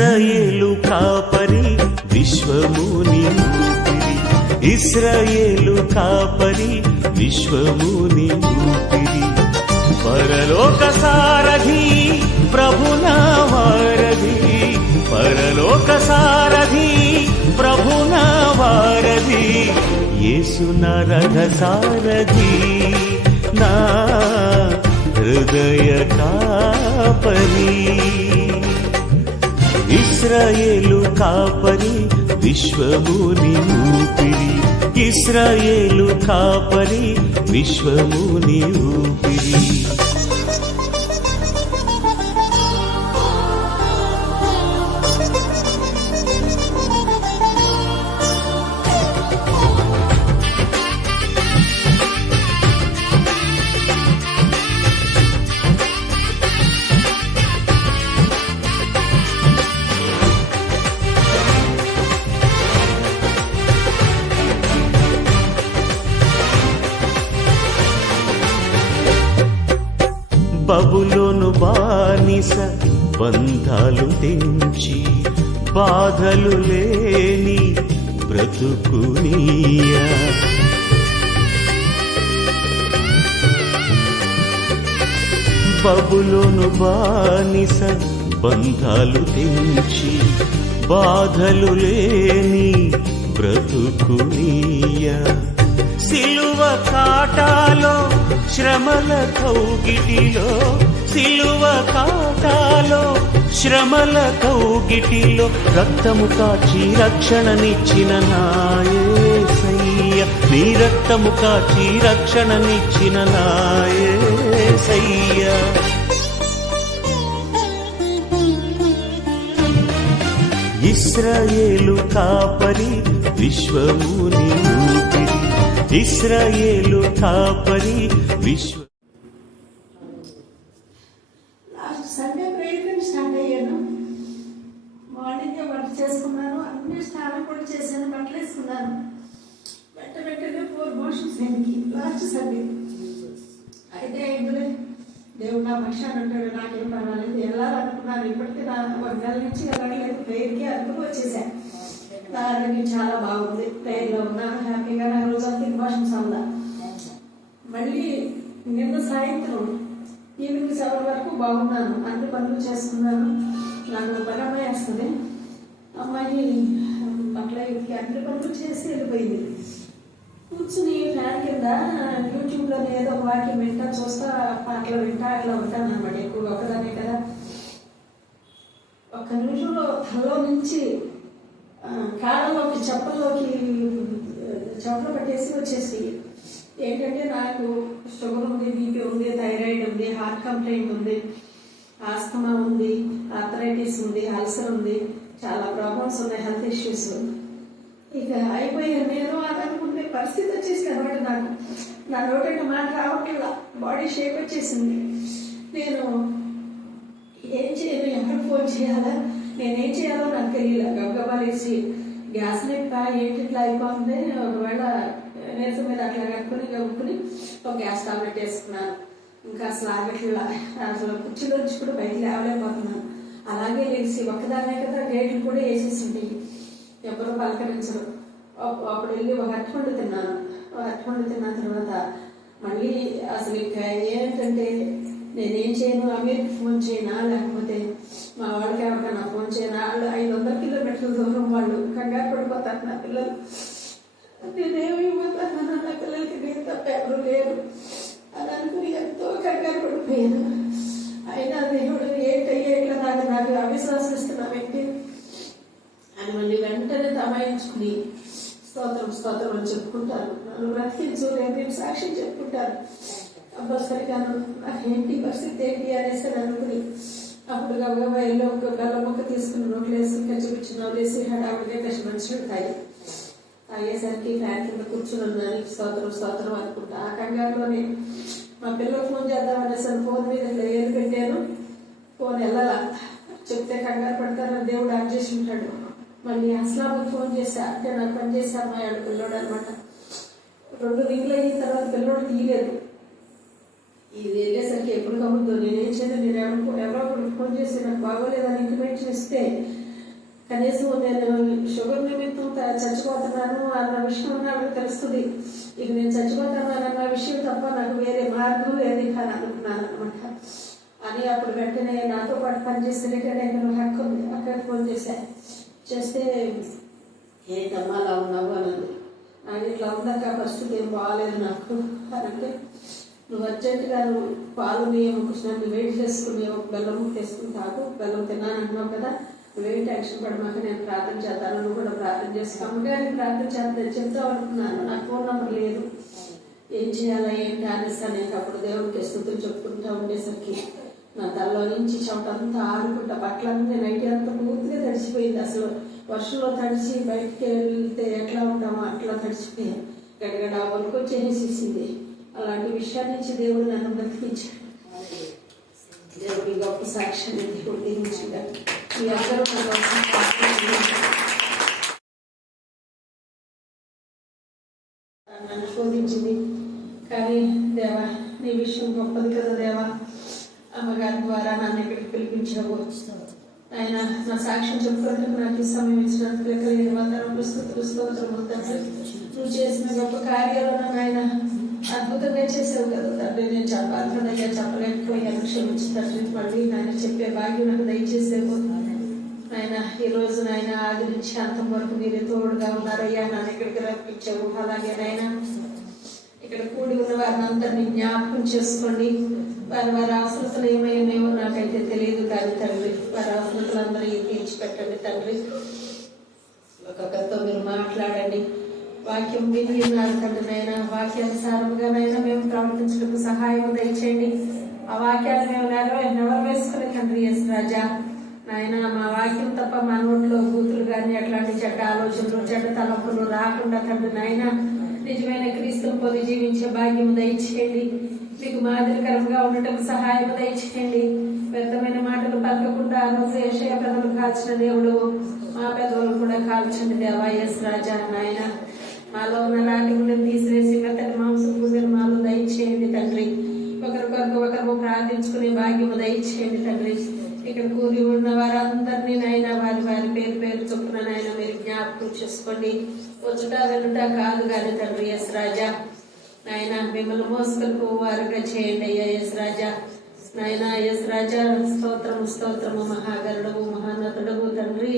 ఇశ్రాయేలు కాపరి విశ్వముని ఊపిరి, ఇశ్రాయేలు కాపరి విశ్వముని ఊపిరి, పరలోక సారథి ప్రభునా వారధి, పరలోక సారథి ప్రభునా వారధి, యేసు నా రథ సారథి నా హృదయ కాపరి. ఇశ్రాయేలు కాపరి విశ్వముని ఊపిరి, ఇశ్రాయేలు కాపరి విశ్వముని ఊపిరి. బబులోను బానిస బంధాలు తెంచి బాధలు లేని బ్రతుకునియా, బబులోను బానిస బంధాలు తెంచి బాధలు లేని బ్రతుకునియా, సిలువ కాటాలో శ్రమల కౌగిటిలో, సిలువ కాటాలో శ్రమల కౌగిటిలో రక్తము కాచి రక్షణనిచ్చిన నా యేసయ్య, నీ రక్తము కాచి రక్షణనిచ్చిన నా యేసయ్య. ఇశ్రాయేలు కాపరి విశ్వముని ఊపిరి, ఇశ్రాయేలు కాపరి విశ్వ. సండే ప్రేయర్ స్టార్ట్ అయ్యాను. మార్నింగ్ వంట చేసుకున్నాను, అన్ని స్నానం కూడా చేశాను, బట్టలు వేసుకున్నాను. వెంటనే 4 మోషన్స్ ఆయనకి లాస్ట్ సండే. అయితే ఇందులో దేవుడు నా పక్షాన్ని అంటాడు, నాకేం పర్వాలేదు వెళ్ళాలనుకున్నాను. ఇప్పటికీ నా 1 నెల నుంచి వెళ్ళలేదు ప్రేయర్కి, అనుకుని వచ్చేసాను. నా ఆరోగ్యం చాలా బాగుంది, ప్రేయర్లో ఉన్నాను హ్యాపీగా. నా రోజంతా ఇంపార్టెన్స్ ఉందా. మళ్ళీ నిన్న సాయంత్రం ఈవినింగ్ 7 వరకు బాగున్నాను, అన్ని పనులు చేసుకున్నాను. నాకు పని అమ్మాయి వస్తుంది, అమ్మాయి బట్టలు ఎక్కి అన్ని పనులు చేసి వెళ్ళిపోయింది. కూర్చుని ఫ్యాన్ కింద యూట్యూబ్లో ఏదో ఒక వాక్యం వింటా, చూస్తా, పాటలు వింటా, అట్లా ఉంటాను అనమాట. ఎక్కువగా ఒకదానే కదా. 1 నిమిషంలో తలలో నుంచి కాళ్ళలోకి చెప్పులు పట్టేసి వచ్చేసి, ఏంటంటే నాకు షుగర్ ఉంది, బీపీ ఉంది, థైరాయిడ్ ఉంది, హార్ట్ కంప్లైంట్ ఉంది, ఆస్తమా ఉంది, ఆర్థరైటిస్ ఉంది, అల్సర్ ఉంది, చాలా ప్రాబ్లమ్స్ ఉన్నాయి, హెల్త్ ఇష్యూస్. ఇక అయిపోయాను నేను అని అనుకుంటే పరిస్థితి వచ్చేసి అనమాట. నాకు నా నోటంటే మాట రావట్లా, బాడీ షేప్ వచ్చేసింది. నేను ఏం చేయను, ఎవరికి ఫోన్ చేయాలా, నేనేం చేయాలో నాకు తెలియలే. గబగబాలేసి గ్యాస్ నింప ఏంటి ఇట్లా అయిపోతుంది, ఒకవేళ నేసం మీద అట్లా కట్టుకుని గబుక్కుని ఒక గ్యాస్ టాబ్లెట్ వేసుకున్నాను. ఇంకా అసలు ఆగట్లా, అసలు కుర్చీలోంచి కూడా బయటకు లేవలేకపోతున్నాను. అలాగే లేచి ఒక్కదాన్నే కదా, గేట్లు కూడా వేసేసింది, ఎవరు పలకరించరు. అప్పుడు వెళ్ళి ఒక అరటిపండు తిన్నాను. అరటిపండు తిన్న తర్వాత మళ్ళీ అసలు ఇంకా ఏంటంటే నేనేం చేయను, అమీర్కి ఫోన్ చేయనా, లేకపోతే మా వాళ్ళకి ఎవరికైనా ఫోన్ చేయనా. వాళ్ళు 500 కిలోమీటర్ల దూరం, వాళ్ళు కంగారు పడిపోతారు నా పిల్లలు. నేనేమి ఇవ్వతాను, నా పిల్లలకి నేను తప్ప ఎవరు లేరు అని అనుకుని ఎంతో కంగారు పడిపోయాను. అయినా దేవుడు ఏంటయ్యే ఇట్లా నాకు అవిశ్వాసం ఇస్తున్నాం ఏంటి అని మళ్ళీ వెంటనే తమాయించుకుని స్తోత్రం అని చెప్పుకుంటాను. నన్ను బ్రతికించు, నేను సాక్ష్యం చెప్పుకుంటాను. కంపల్సరిగాను నాకేంటి పరిస్థితి ఏంటి అనేసి అనుకుని అప్పుడు గబగబా ఎల్లో ఒక బెల్లం మొక్క తీసుకుని నోట్లేసి కచ్చిపిచ్చి నవ్వులేసి హడావుడిగా కష్టపరిచినట్టు తాగేసరికి ఫ్యాన్ కింద కూర్చుని ఉన్నాను. స్తోత్రం అనుకుంటా. ఆ కంగారులోనే మా పిల్లలు ఫోన్ చేద్దామనేసి ఫోన్ మీద ఏది పెట్టాను, ఫోన్ వెళ్ళాల. చెప్తే కంగారు పడతారని దేవుడు ఆన్ చేసి ఉంటాడు. మళ్ళీ అస్లాంకి ఫోన్ చేశా, అంటే నాకు పని చేసే అమ్మాయి ఆడు పిల్లోడు అనమాట. 2 రింగ్లు అయిన తర్వాత పిల్లోడు తీయలేదు. ఇది వెళ్ళేసరికి ఎప్పుడు కమ్ముద్దో నేనేం చేయను. నేను ఎవరో ఒకటి ఫోన్ చేసి నాకు బాగోలేదని ఇంటిమేషన్ ఇస్తే కనీసం నేను షుగర్ నిమిత్తం చచ్చిపోతున్నాను అన్న విషయం నాకు తెలుస్తుంది. ఇక నేను చచ్చిపోతున్నాను అన్న విషయం తప్ప నాకు వేరే మార్గం లేదు అని అనుకున్నాను అనమాట. అని అప్పుడు వెంటనే నాతో పాటు పనిచేస్తే రిటైర్డ్ అయిన హక్కు ఉంది, అక్కడికి ఫోన్ చేస్తే ఏంటమ్మా అలా ఉన్నావు అన్నది. నాకు ఇట్లా ఉందాక పరిస్థితి ఏం బాగాలేదు నాకు అని అంటే, నువ్వు అర్జెంటుగా నువ్వు పాలు నన్ను వెయిట్ చేసుకుని బెల్లం తీసుకుని తాగు, బెల్లం తిన్నాను అంటున్నావు కదా, నువ్వేం టెన్షన్ పడమాక నేను ప్రార్థన చేస్తాను, నువ్వు కూడా ప్రార్థన చేస్తాను. అమ్మగారికి ప్రార్థన చేస్తాను చెప్తావు అనుకున్నాను. నాకు ఫోన్ నెంబర్ లేదు, ఏం చేయాలా ఏంటి అనేసి అనేక అప్పుడు దేవుడికి స్థుతులు చెప్పుకుంటూ ఉండేసరికి నా తలలో నుంచి చెమటంతా ఆడుకుంటా, బట్టలన్నీ నైట్ అంతా పూర్తిగా తడిచిపోయింది. అసలు వర్షంలో తడిచి బయటికి వెళ్తే ఎట్లా ఉంటామో అట్లా తడిచిపోయాను. గడగడ వణుకొచ్చేసేసింది. అలాంటి విషయాన్ని నుంచి దేవుడు నన్ను బ్రతికించాడు. దేవుడి గొప్ప సాక్ష్యాన్ని దేవుడు దీవించాడు. మీ అందరూ నన్ను శోధించింది, కానీ దేవా నీ విషయం గొప్పది కదా దేవా, అమ్మగారి ద్వారా నన్ను ఇక్కడికి పిలిపించావు. ఆయన నా సాక్ష్యం చెప్పుకోవడానికి నాకు ఈ సమయం ఇచ్చినందుకు లెక్కలేని వందనములు స్తుతులు స్తోత్రములు తండ్రి. నువ్వు చేసిన గొప్ప కార్యాలను ఆయన అద్భుతంగా చేసావు కదా తండ్రి. నేను చెప్పాలన్నయ్యా చెప్పలేకపోయాను, క్షమించి తండ్రి. మళ్ళీ నాయన చెప్పే భాగ్యం నాకు దయచేసేవు ఆయన. ఈ రోజు నాయన ఆది నుంచి అంతం వరకు మీరే తోడుగా ఉన్నారయ్యా, నన్ను ఇక్కడికి రప్పించావు. అలాగే నాయన ఇక్కడ కూడి ఉన్న వారిని అందరినీ జ్ఞాపకం చేసుకోండి. వారి అవసరతలు ఏమైనాయో నాకైతే తెలియదు, కానీ తండ్రి వారి అవసరతలందరూ తీర్చి పెట్టండి తండ్రి. ఒక్కొక్కరితో మీరు మాట్లాడండి. వాక్యం విని ఉన్నారు తండ్రి నాయన, వాక్యానుసారంగానైనా మేము ప్రవర్తించడానికి సహాయం దయచేయండి. ఆ వాక్యాన్ని మేము నెవరు వేసుకునే తండ్రి ఎస్ రాజా నాయన, మా వాక్యం తప్ప మా నోట్లో బూతులు కానీ అట్లాంటి చెడ్డ ఆలోచనలు చెడ్డ తలంపులు రాకుండా తండ్రి నాయన నిజమైన క్రీస్తుని పొంది జీవించే భాగ్యం దయచేయండి. మీకు మాదిరికరంగా ఉండటం సహాయం దయచేయండి. వ్యర్థమైన మాటలు పలకకుండా ఆ రోజు యెషయా పెదవులు కాల్చిన దేవుడు మా పెదవులు కూడా కాల్చండి దేవా యేసు రాజా నాయన. మాలో ఉన్న రాటి గుండెను తీసివేసి మెత్తటి మాంసం గుండెను మాలో దయచేయండి తండ్రి. ఒకరు ప్రార్థించుకునే భాగ్యము దయచేయండి తండ్రి. ఇక్కడ కూలి ఉన్న వారందరినీ నాయన వారి వారి పేరు చొప్పున నాయన మీరు జ్ఞాపకం చేసుకోండి. వచ్చుట వెళ్ళుట కాదు కానీ తండ్రి యేసు రాజా నాయన మిమ్మల్ని మోసుకొని పోవారుగా చేయండి అయ్యా యేసు రాజా నాయన. యేసు రాజా స్తోత్రము స్తోత్రము, మహాగరుడవు మహానతుడవు తండ్రి.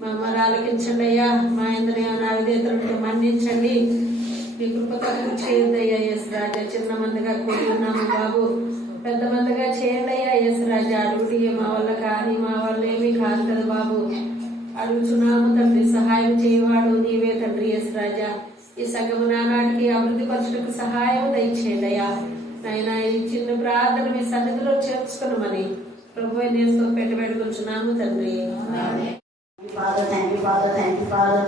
మా మరి ఆలకించండి అయ్యా, మా ఎందునే నా విధేతలను మన్నించండి. మీ కృపతో చేయండి అయ్యా యేసు రాజా. చిన్న మందిగా కూడి ఉన్నాము బాబు, పెద్ద మందిగా చేయండి అయ్యా యేసు రాజా. అడుగుటి మా వల్ల కానీ మా వల్ల ఏమీ కాదు కదా బాబు, అడుగుచున్నాము తండ్రి. సహాయం చేయవాడు నీవే తండ్రి యేసు రాజా. ఈ సంఘము నానాటికి అభివృద్ధి పరచుటకు సహాయం దయచేయండి అయ్యా నాయన. ఈ చిన్న ప్రార్థన మీ సన్నిధిలో చేర్చుకున్నామని ప్రభువే నేస్తో పెట్టుబెట్టుకుంటున్నాము తండ్రి. Father, thank you, Father, thank you, Father.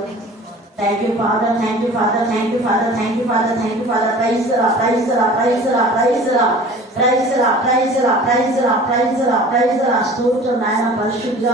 Thank you, Father, thank you, Father, thank you, Father, thank you, Father, thank you, Father. Praise the Lord, praise the Lord, praise the Lord, praise the Lord, praise the Lord, praise the Lord, praise the Lord, praise the Lord, praise the Lord. స్తోత్రం నాయన పరిశుద్ధ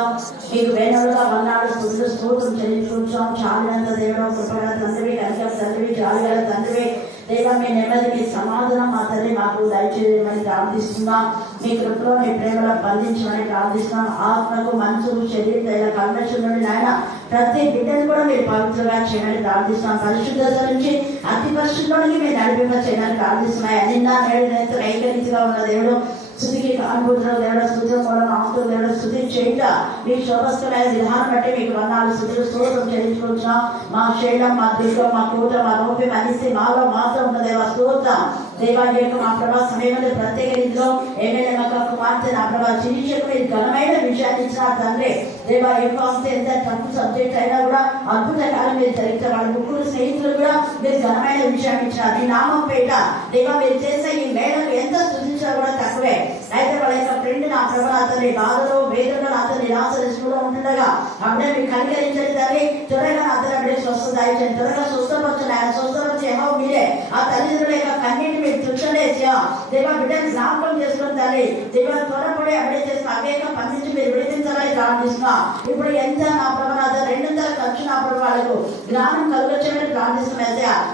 మీకు వేణువులుగా వందనాలు స్తోత్రం చెల్లించుకుంటాం. చాలినంత దేవుడు, కృపగల తండ్రివి, కనికర తండ్రివి, జాలిగల తండ్రివి దేవా, మీ నెమ్మదికి సమాధానం మా తల్లి మాకు దయచేయమని ప్రార్థిస్తున్నాం. మీ కృపలో మీ ప్రేమలో బంధించమని ప్రార్థిస్తున్నాం. ఆత్మకు మనసు శరీర కల్మషం నుండి నాయన ప్రతి బిడ్డను కూడా మీరు పవిత్రంగా చేయమని ప్రార్థిస్తున్నాం. పరిశుద్ధత నుంచి అతి పరిశుద్ధుడికి మీరు నడిపింప చేయమని ప్రార్థిస్తున్నాయి. నిన్న నేడు ఐకరీతిగా ఉన్న దేవుడు స్థుతికి అనుభూతులు దేవుడు స్థుతి మూలం ఆంతులు దేవుడు స్థుతి చేయుట మీ శోభస్తమైన విధానం బట్టి మీకు వందనాలు స్థుతులు స్తోత్రం చెల్లించుకుంటున్నాం. మా శైలం, మా దుర్గం, మా కూట, మా రూపం అనిసి మాలో మాత్రం ఉన్న దేవ స్తోత్రం. దేవాలయం మా ప్రభా సమయంలో ప్రత్యేక రీతిలో ఏమైనా మాకు కుమార్తె నా ప్రభా శిరీషకు మీరు ఘనమైన విషయాన్ని ఇచ్చిన తండ్రి. దేవా ఎంత ఎంత తప్పు సబ్జెక్ట్ అయినా కూడా అద్భుత కాలం మీరు జరిగితే వాళ్ళ ముగ్గురు స్నేహితులు కూడా మీరు ఘనమైన విషయాన్ని ఇచ్చిన మీ నామం పేట దేవా మీరు చేసే ఈ మేళను ఎంత స్థుతించినా కూడా తక్కువే. అయితే వాళ్ళ యొక్క ఫ్రెండ్ నా ప్రభా అతని బాధలో వేదనలో అతని నిరాశ నిష్ఠలో ఉంటుండగా అప్పుడే మీరు కనికరించండి తల్లి. త్వరగా అతను అప్పుడే స్వస్థత ఇచ్చండి, త్వరగా స్వస్థపరచండి. ఆయన స్వస్థపరిచి ఏమో మీరే ఆ తల్లిదండ్రుల యొక్క కన్నీటిని మీరు తుచ్చలేసా దేవా బిడ్డను జ్ఞాపకం చేసుకుని తల్లి దేవా త్వరపడి అప్పుడే చేసిన అవేక పండించి మీరు విడిపించాలని ప్రార్థిస్తున్నా. ఇప్పుడు ఎంత నా ప్రభావ 200 ఖర్చు నా ప్రభు వాళ్ళకు జ్ఞానం కలుగొచ్చమని ప్రార్థిస్తున్నా.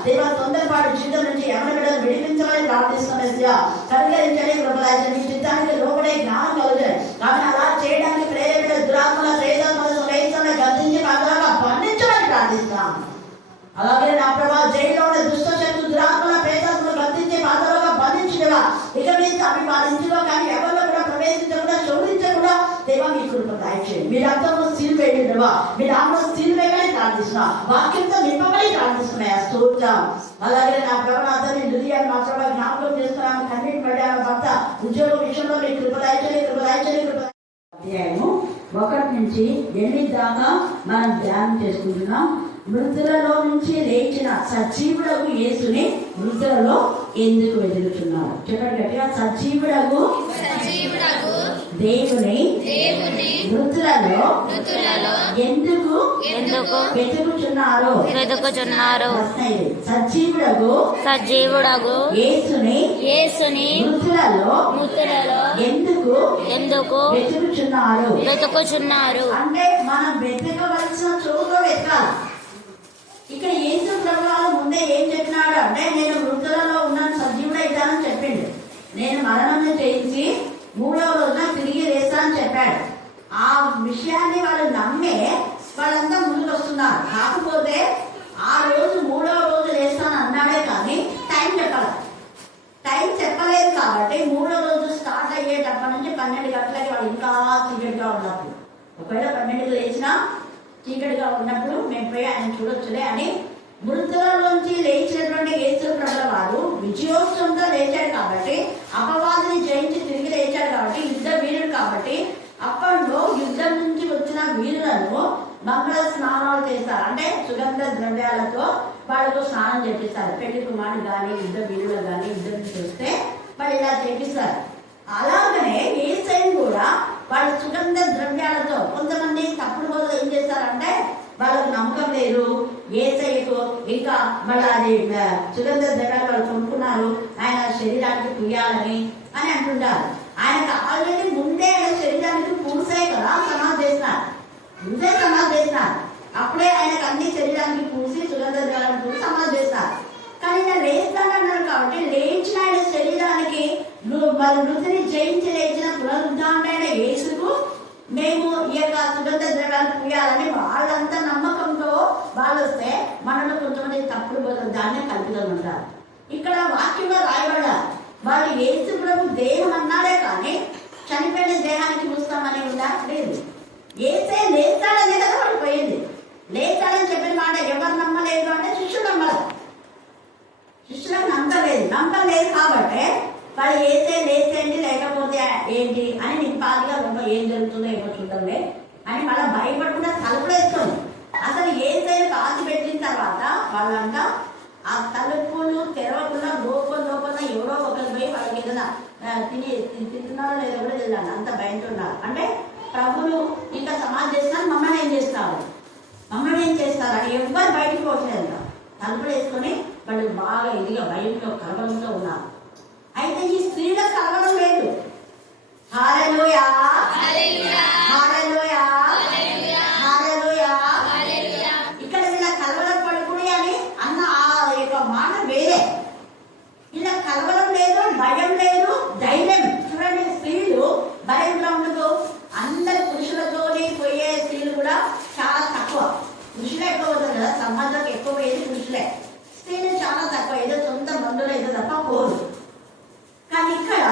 దేవా తొందరపాటు జీవితం నుంచి ఎవరి బిడ్డను విడిపించాలని ప్రార్థిస్తున్నా. కనికరించండి ప్రభావం మీ చిత్తానికి లోపడే జ్ఞానం కలుగుతుంది. కానీ అలా చేయడానికి ప్రేరేపిత దురాత్మల ప్రేతాత్మల గర్తించి పాదాలుగా బంధించమని ప్రార్థిస్తాం. అలాగే నా ప్రభా జైల్లో ఉన్న దుష్ట శక్తులు దురాత్మల పేదలను బంధించే పాదాలుగా బంధించినవా ఇక మీద అవి మా ఇంటిలో కానీ ఎవరిలో కూడా ప్రవేశించకుండా శోధించకుండా దేవా మీ కృప దయచేయండి. మీరు అర్థంలో సీల్ వేయడవా మీరు ఆమె సీల్ వేయమని ప్రార్థిస్తున్నా, వాక్యంతో నింపమని ప్రార్థిస్తున్నాయా స్తోత్రం. అలాగే నా ప్రభావం హృదయాన్ని మా ప్రభావ జ్ఞాపకం చేస్తున్నాను. కన్నీటి పడ్డాను భర్త ఉద్యోగ విషయంలో మీ కృప దయచేయండి. అధ్యాయము 1 నుంచి 8 దాకా మనం ధ్యానం చేసుకుంటున్నాం. మృతులలో నుంచి లేచిన సజీవుడకు యేసుని మృతులలో ఎందుకు వెతుకుతున్నారు? చెప్పండి గట్టిగా. సజీవుడకు దేవుని మృతులలో ఎందుకు వెతుకుచున్నారు? సజీవుడగు యేసుని మృతులలో ఎందుకు వెతుకుచున్నారు? అంటే మనం వెతకవలసిన చోటు వెతకాలి. ఇక్కడ యేసు ప్రభువు ముందే ఏం చెప్పినాడు అంటే నేను మృతులలో ఉన్నాను, సజీవుడైతానని చెప్పిండు. నేను మరణం చేయించి 3వ రోజున తిరిగి లేస్తానని చెప్పాడు. ఆ విషయాన్ని వాళ్ళు నమ్మే వాళ్ళంతా ముందుకు వస్తున్నారు. కాకపోతే ఆ రోజు 3వ రోజు లేస్తాను అన్నాడే కానీ టైం చెప్పలేదు కాబట్టి 3వ రోజు స్టార్ట్ అయ్యేటప్పటి నుంచి 12 గంటలకి వాళ్ళు ఇంకా చీకటిగా ఉన్నప్పుడు, ఒకవేళ 12కి లేచినా చీకటిగా ఉన్నప్పుడు మేము పోయి ఆయన చూడొచ్చులే అని మృతులలోంచి లేచినటువంటి యేసు ప్రభువు వారు విజయోత్సవంతో లేచాడు కాబట్టి, అపవాదిని జయించి తిరిగి లేచాడు కాబట్టి, యుద్ధ వీరుడు కాబట్టి అప్పట్లో యుద్ధం నుంచి వచ్చిన వీరులను మంగళ స్నానాలు చేస్తారు. అంటే సుగంధ ద్రవ్యాలతో వాళ్ళకు స్నానం చేపిస్తారు. పెళ్లి కుమారుడు కానీ యుద్ధ వీరులు కానీ యుద్ధం చేస్తే వాళ్ళు ఇలా చేపిస్తారు. అలాగనే యేసయ్యను కూడా వాళ్ళ సుగంధ ద్రవ్యాలతో, కొంతమంది తప్పుడు రోజులు ఏం చేస్తారంటే వాళ్ళకు నమ్మకం లేదు యేసయ్యకు, ఇంకా మళ్ళీ అది సుగంధ ద్రవ్యాలు వాళ్ళు కొనుక్కున్నారు ఆయన శరీరానికి పూయాలని అని అంటుంటారు. ఆయనకు ఆల్రెడీ ముందే ఆయన శరీరానికి పూసే కదా సమాధి చేసినారు, ముందే సమాధి చేసినారు. అప్పుడే ఆయనకు అన్ని శరీరానికి పూసి సుగంధ ద్రవ్యాలను పూసి సమాధి చేస్తారు. కానీ ఆయన లేస్తానన్నారు కాబట్టి లేచిన ఆయన శరీరానికి మరి మృతిని జయించి లేచిన పునరుద్ధారణ యేసుకు మేము ఈ యొక్క సుగంధ ద్రవ్యాలు పూయాలని వాళ్ళంతా నమ్మకంతో వాళ్ళు వస్తే మనలో కొంతమంది తప్పుడు పోతారు, దాన్నే కల్పితం ఉంటారు. ఇక్కడ వాక్యంలో రాయబడాలి వాళ్ళు యేసు ప్రభు దేహం అన్నారే కానీ చనిపోయిన దేహానికి చూస్తామని ఉందా? లేదు. ఏసే లేస్తాడనే కదా వాళ్ళు పోయింది. లేస్తాడని చెప్పిన మాట ఎవరు నమ్మలేదు అంటే శిష్యులు నమ్మలేదు. శిష్యులకు నమ్మలేదు కాబట్టి వాళ్ళు ఏసే లేచేయండి లేకపోతే ఏంటి అని నింపాదిగా ரொம்ப ఏం జరుగుతుందో ఏమో చూద్దాంలే అని మళ్ళీ భయపడకుండా తలుపులేస్తుంది. అసలు ఏసైనా కాచి పెట్టిన తర్వాత వాళ్ళంతా ఆ తలుపులు తెరవకుండా లోపల ఎవరో ఒకరు పోయి వాళ్ళకి ఏదైనా తింటున్నారో లేదో కూడా తెలియదు, అంత భయంతో ఉన్నారు. అంటే ప్రభులు ఇంకా సమాధి చేస్తారు, మమ్మల్ని ఏం చేస్తారు అని ఎవ్వరు బయటకు పోవట్లేదు. తలుపులు వేసుకొని వాళ్ళు బాగా ఇదిగా భయంతో కలవడంతో ఉన్నారు. అయితే ఈ స్త్రీలకు కలవడం లేదు. హల్లెలూయా హల్లెలూయా హల్లెలూయా. ఇక్కడ వీళ్ళ కలవడం పడుకుని అని అన్న ఆ యొక్క మాట వేరే. ఇలా కలవడం లేదు, భయం లేదు, ధైర్యం. చూడండి స్త్రీలు భయంగా ఉండదు. అందరు పురుషులతోని పోయే స్త్రీలు కూడా చాలా తక్కువ. పురుషులే ఎక్కువ అవుతారు కదా, సమాజంలోకి ఎక్కువ పోయేది పురుషులే. స్త్రీలు చాలా తక్కువ, ఏదో సొంత బంధువులు ఏదో తప్ప పోరు. కానీ ఇక్కడ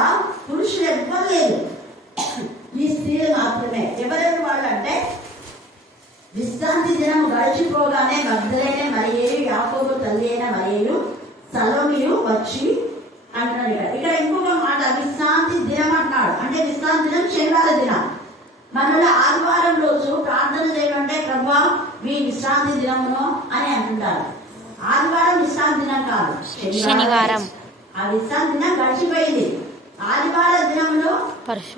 పురుషులు ఎవ్వరు లేదు, ఈ స్త్రీలు మాత్రమే. ఎవరెవరు వాళ్ళు అంటే విశ్రాంతి దినం గడిచిపోగానే మగ్దలైన మరియేయు యాకోబు తల్లి అయిన మరియేయు సలోమియు వచ్చి అంటున్నాడు. ఇక్కడ ఇంకొక మాట విశ్రాంతి దినం అంటున్నాడు. అంటే విశ్రాంతి దినం శనివార దినం. మనలో ఆదివారం రోజు ప్రార్థన చేయమంటే ప్రభువా మీ విశ్రాంతి దినమును అని అంటుంటారు. ఆదివారం విశ్రాంతి దినం కాదు, శనివారం. ఆ విశ్రాంతి దినం గడిచిపోయింది. ఆదివార దినమును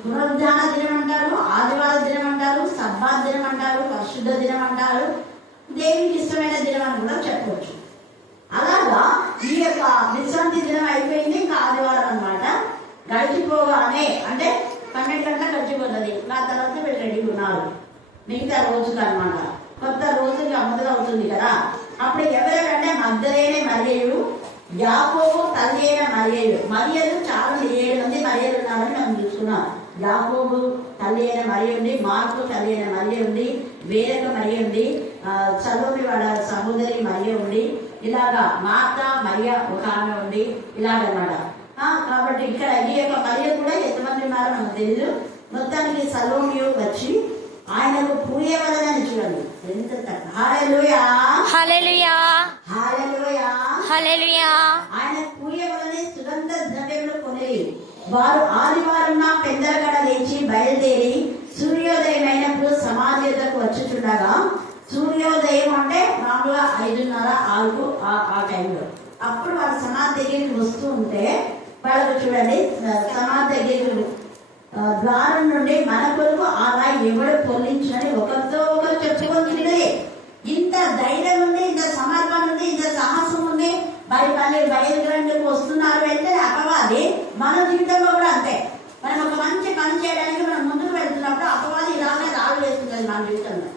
పునరుద్ధాన దినం అంటారు, ఆదివార దినం అంటారు, సబ్బాత్ దినం అంటారు, పరిశుద్ధ దినం అంటారు, దేవునికి ఇష్టమైన దినం అని కూడా చెప్పవచ్చు. అలాగా ఈ యొక్క విశ్రాంతి దినం అయిపోయింది, ఇంకా ఆదివారం అన్నమాట. గడిచిపోగానే అంటే 12 గంటలకు గడిచిపోతుంది. నా తర్వాత వీళ్ళు రెడీ ఉన్నారు మిగతా రోజుకి అనమాట. కొత్త రోజుకి అమలు అవుతుంది కదా. అప్పుడు ఎవరెవరంటే మగ్దలేనే మరియేయు యాకోబు తల్లి అయిన మరియేయు. మరియలు చాలా 7 మంది మరియలు ఉన్నారని మనం చూసుకున్నాం. యాకోబు తల్లి అయిన మరియ ఉంది, మార్కు తల్లి అయిన మరియ ఉంది, వేరొక మరియ ఉంది, సలోమి వాళ్ళ సహోదరి మరియ ఉంది, ఇలాగా మార్త మరియ ఒక ఆమె ఉంది, ఇలాగనమాట. కాబట్టి ఇక్కడ ఈ యొక్క మరియ కూడా ఎంతమంది ఉన్నారో మనకు తెలియదు. మొత్తానికి సలోమి వచ్చి ఆయనకు పూయవలనని చూడండి. ఎంత హల్లెలూయా హల్లెలూయా హల్లెలూయా హల్లెలూయా. ఆయన పూయవలనే సుగంధ ద్రవ్యములు కొనేది. వారు ఆదివారం పెందలగడ లేచి బయలుదేరి సూర్యోదయమైనప్పుడు సమాధి వద్దకు వచ్చుచుండగా, సూర్యోదయం అంటే మామూలుగా 5:30, 6 ఆ టైంలో, అప్పుడు వాళ్ళు సమాధి దగ్గరికి వస్తూ ఉంటే వాళ్ళకు చూడండి, సమాధి దగ్గరికి ద్వారం నుండి మన కొరకు ఆ రాయి ఎవడు పొల్లించని ఒకరితో ఒకరు చెప్పుకుంటుంది. ఇంత ధైర్యం ఉంది, ఇంత సమర్పణ ఉంది, ఇంత సాహసం ఉంది. మరి బయలుదేరికి వస్తున్నారు అంటే అపవాది మన జీవితంలో కూడా అంతే. మనం ఒక మంచి పని చేయడానికి మనం ముందుకు వెళ్తున్నప్పుడు అపవాది ఇలాగే రాళ్ళు వేస్తుంటుంది మన జీవితంలో.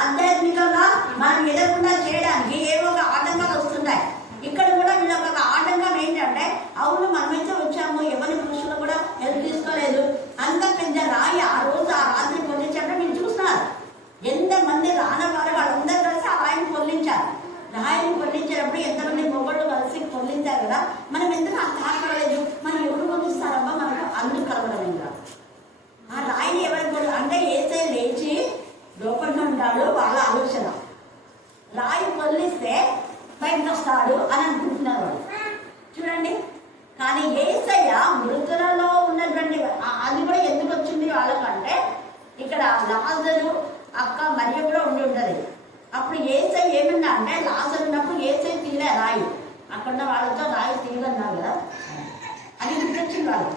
ఆధ్యాత్మికంగా మనం ఎదగకుండా చేయడానికి ఏవో ఒక ఆటంకాలు వస్తుంటాయి. ఇక్కడ కూడా వీళ్ళకి ఒక ఆటంకం ఏంటంటే, అవును మనమైతే వచ్చాము, ఎవరి పురుషులు కూడా హెల్ప్ తీసుకోలేదు, అంత పెద్ద రాయి ఆ రోజు ఆ రాత్రి పొందించడం మీరు చూస్తున్నారు. ఎంతమంది రానవారు వాళ్ళందరూ కలిసి ఆ రాయిని పొందించారు. రాయిని పొందించేటప్పుడు ఎంతమంది మొగళ్ళు కలిసి పొందించారు కదా, మనం ఎందుకు అంత ఆడలేదు, మనం ఎవరు పొందిస్తారమ్మా, మనకు అందుకు కలవడం ఇంకా. ఆ రాయిని ఎవరికి అంటే ఏసై లేచి లోపల ఉంటాడు వాళ్ళ ఆలోచన. రాయి పొందిస్తే బయటకు వస్తాడు అని అనుకుంటున్నారు వాళ్ళు, చూడండి. కానీ యేసయ్య మృతులలో ఉన్నటువంటి అది కూడా ఎందుకు వచ్చింది వాళ్ళకంటే, ఇక్కడ లాజరు అక్క మరియ కూడా ఉండి ఉంటది. అప్పుడు యేసయ్య ఏమన్నా అంటే, లాజరు ఉన్నప్పుడు యేసయ్య తీలే రాయి, అక్కడ వాళ్ళతో రాయి తీయగన్నారు కదా, అది గుర్తొచ్చింది వాళ్ళు.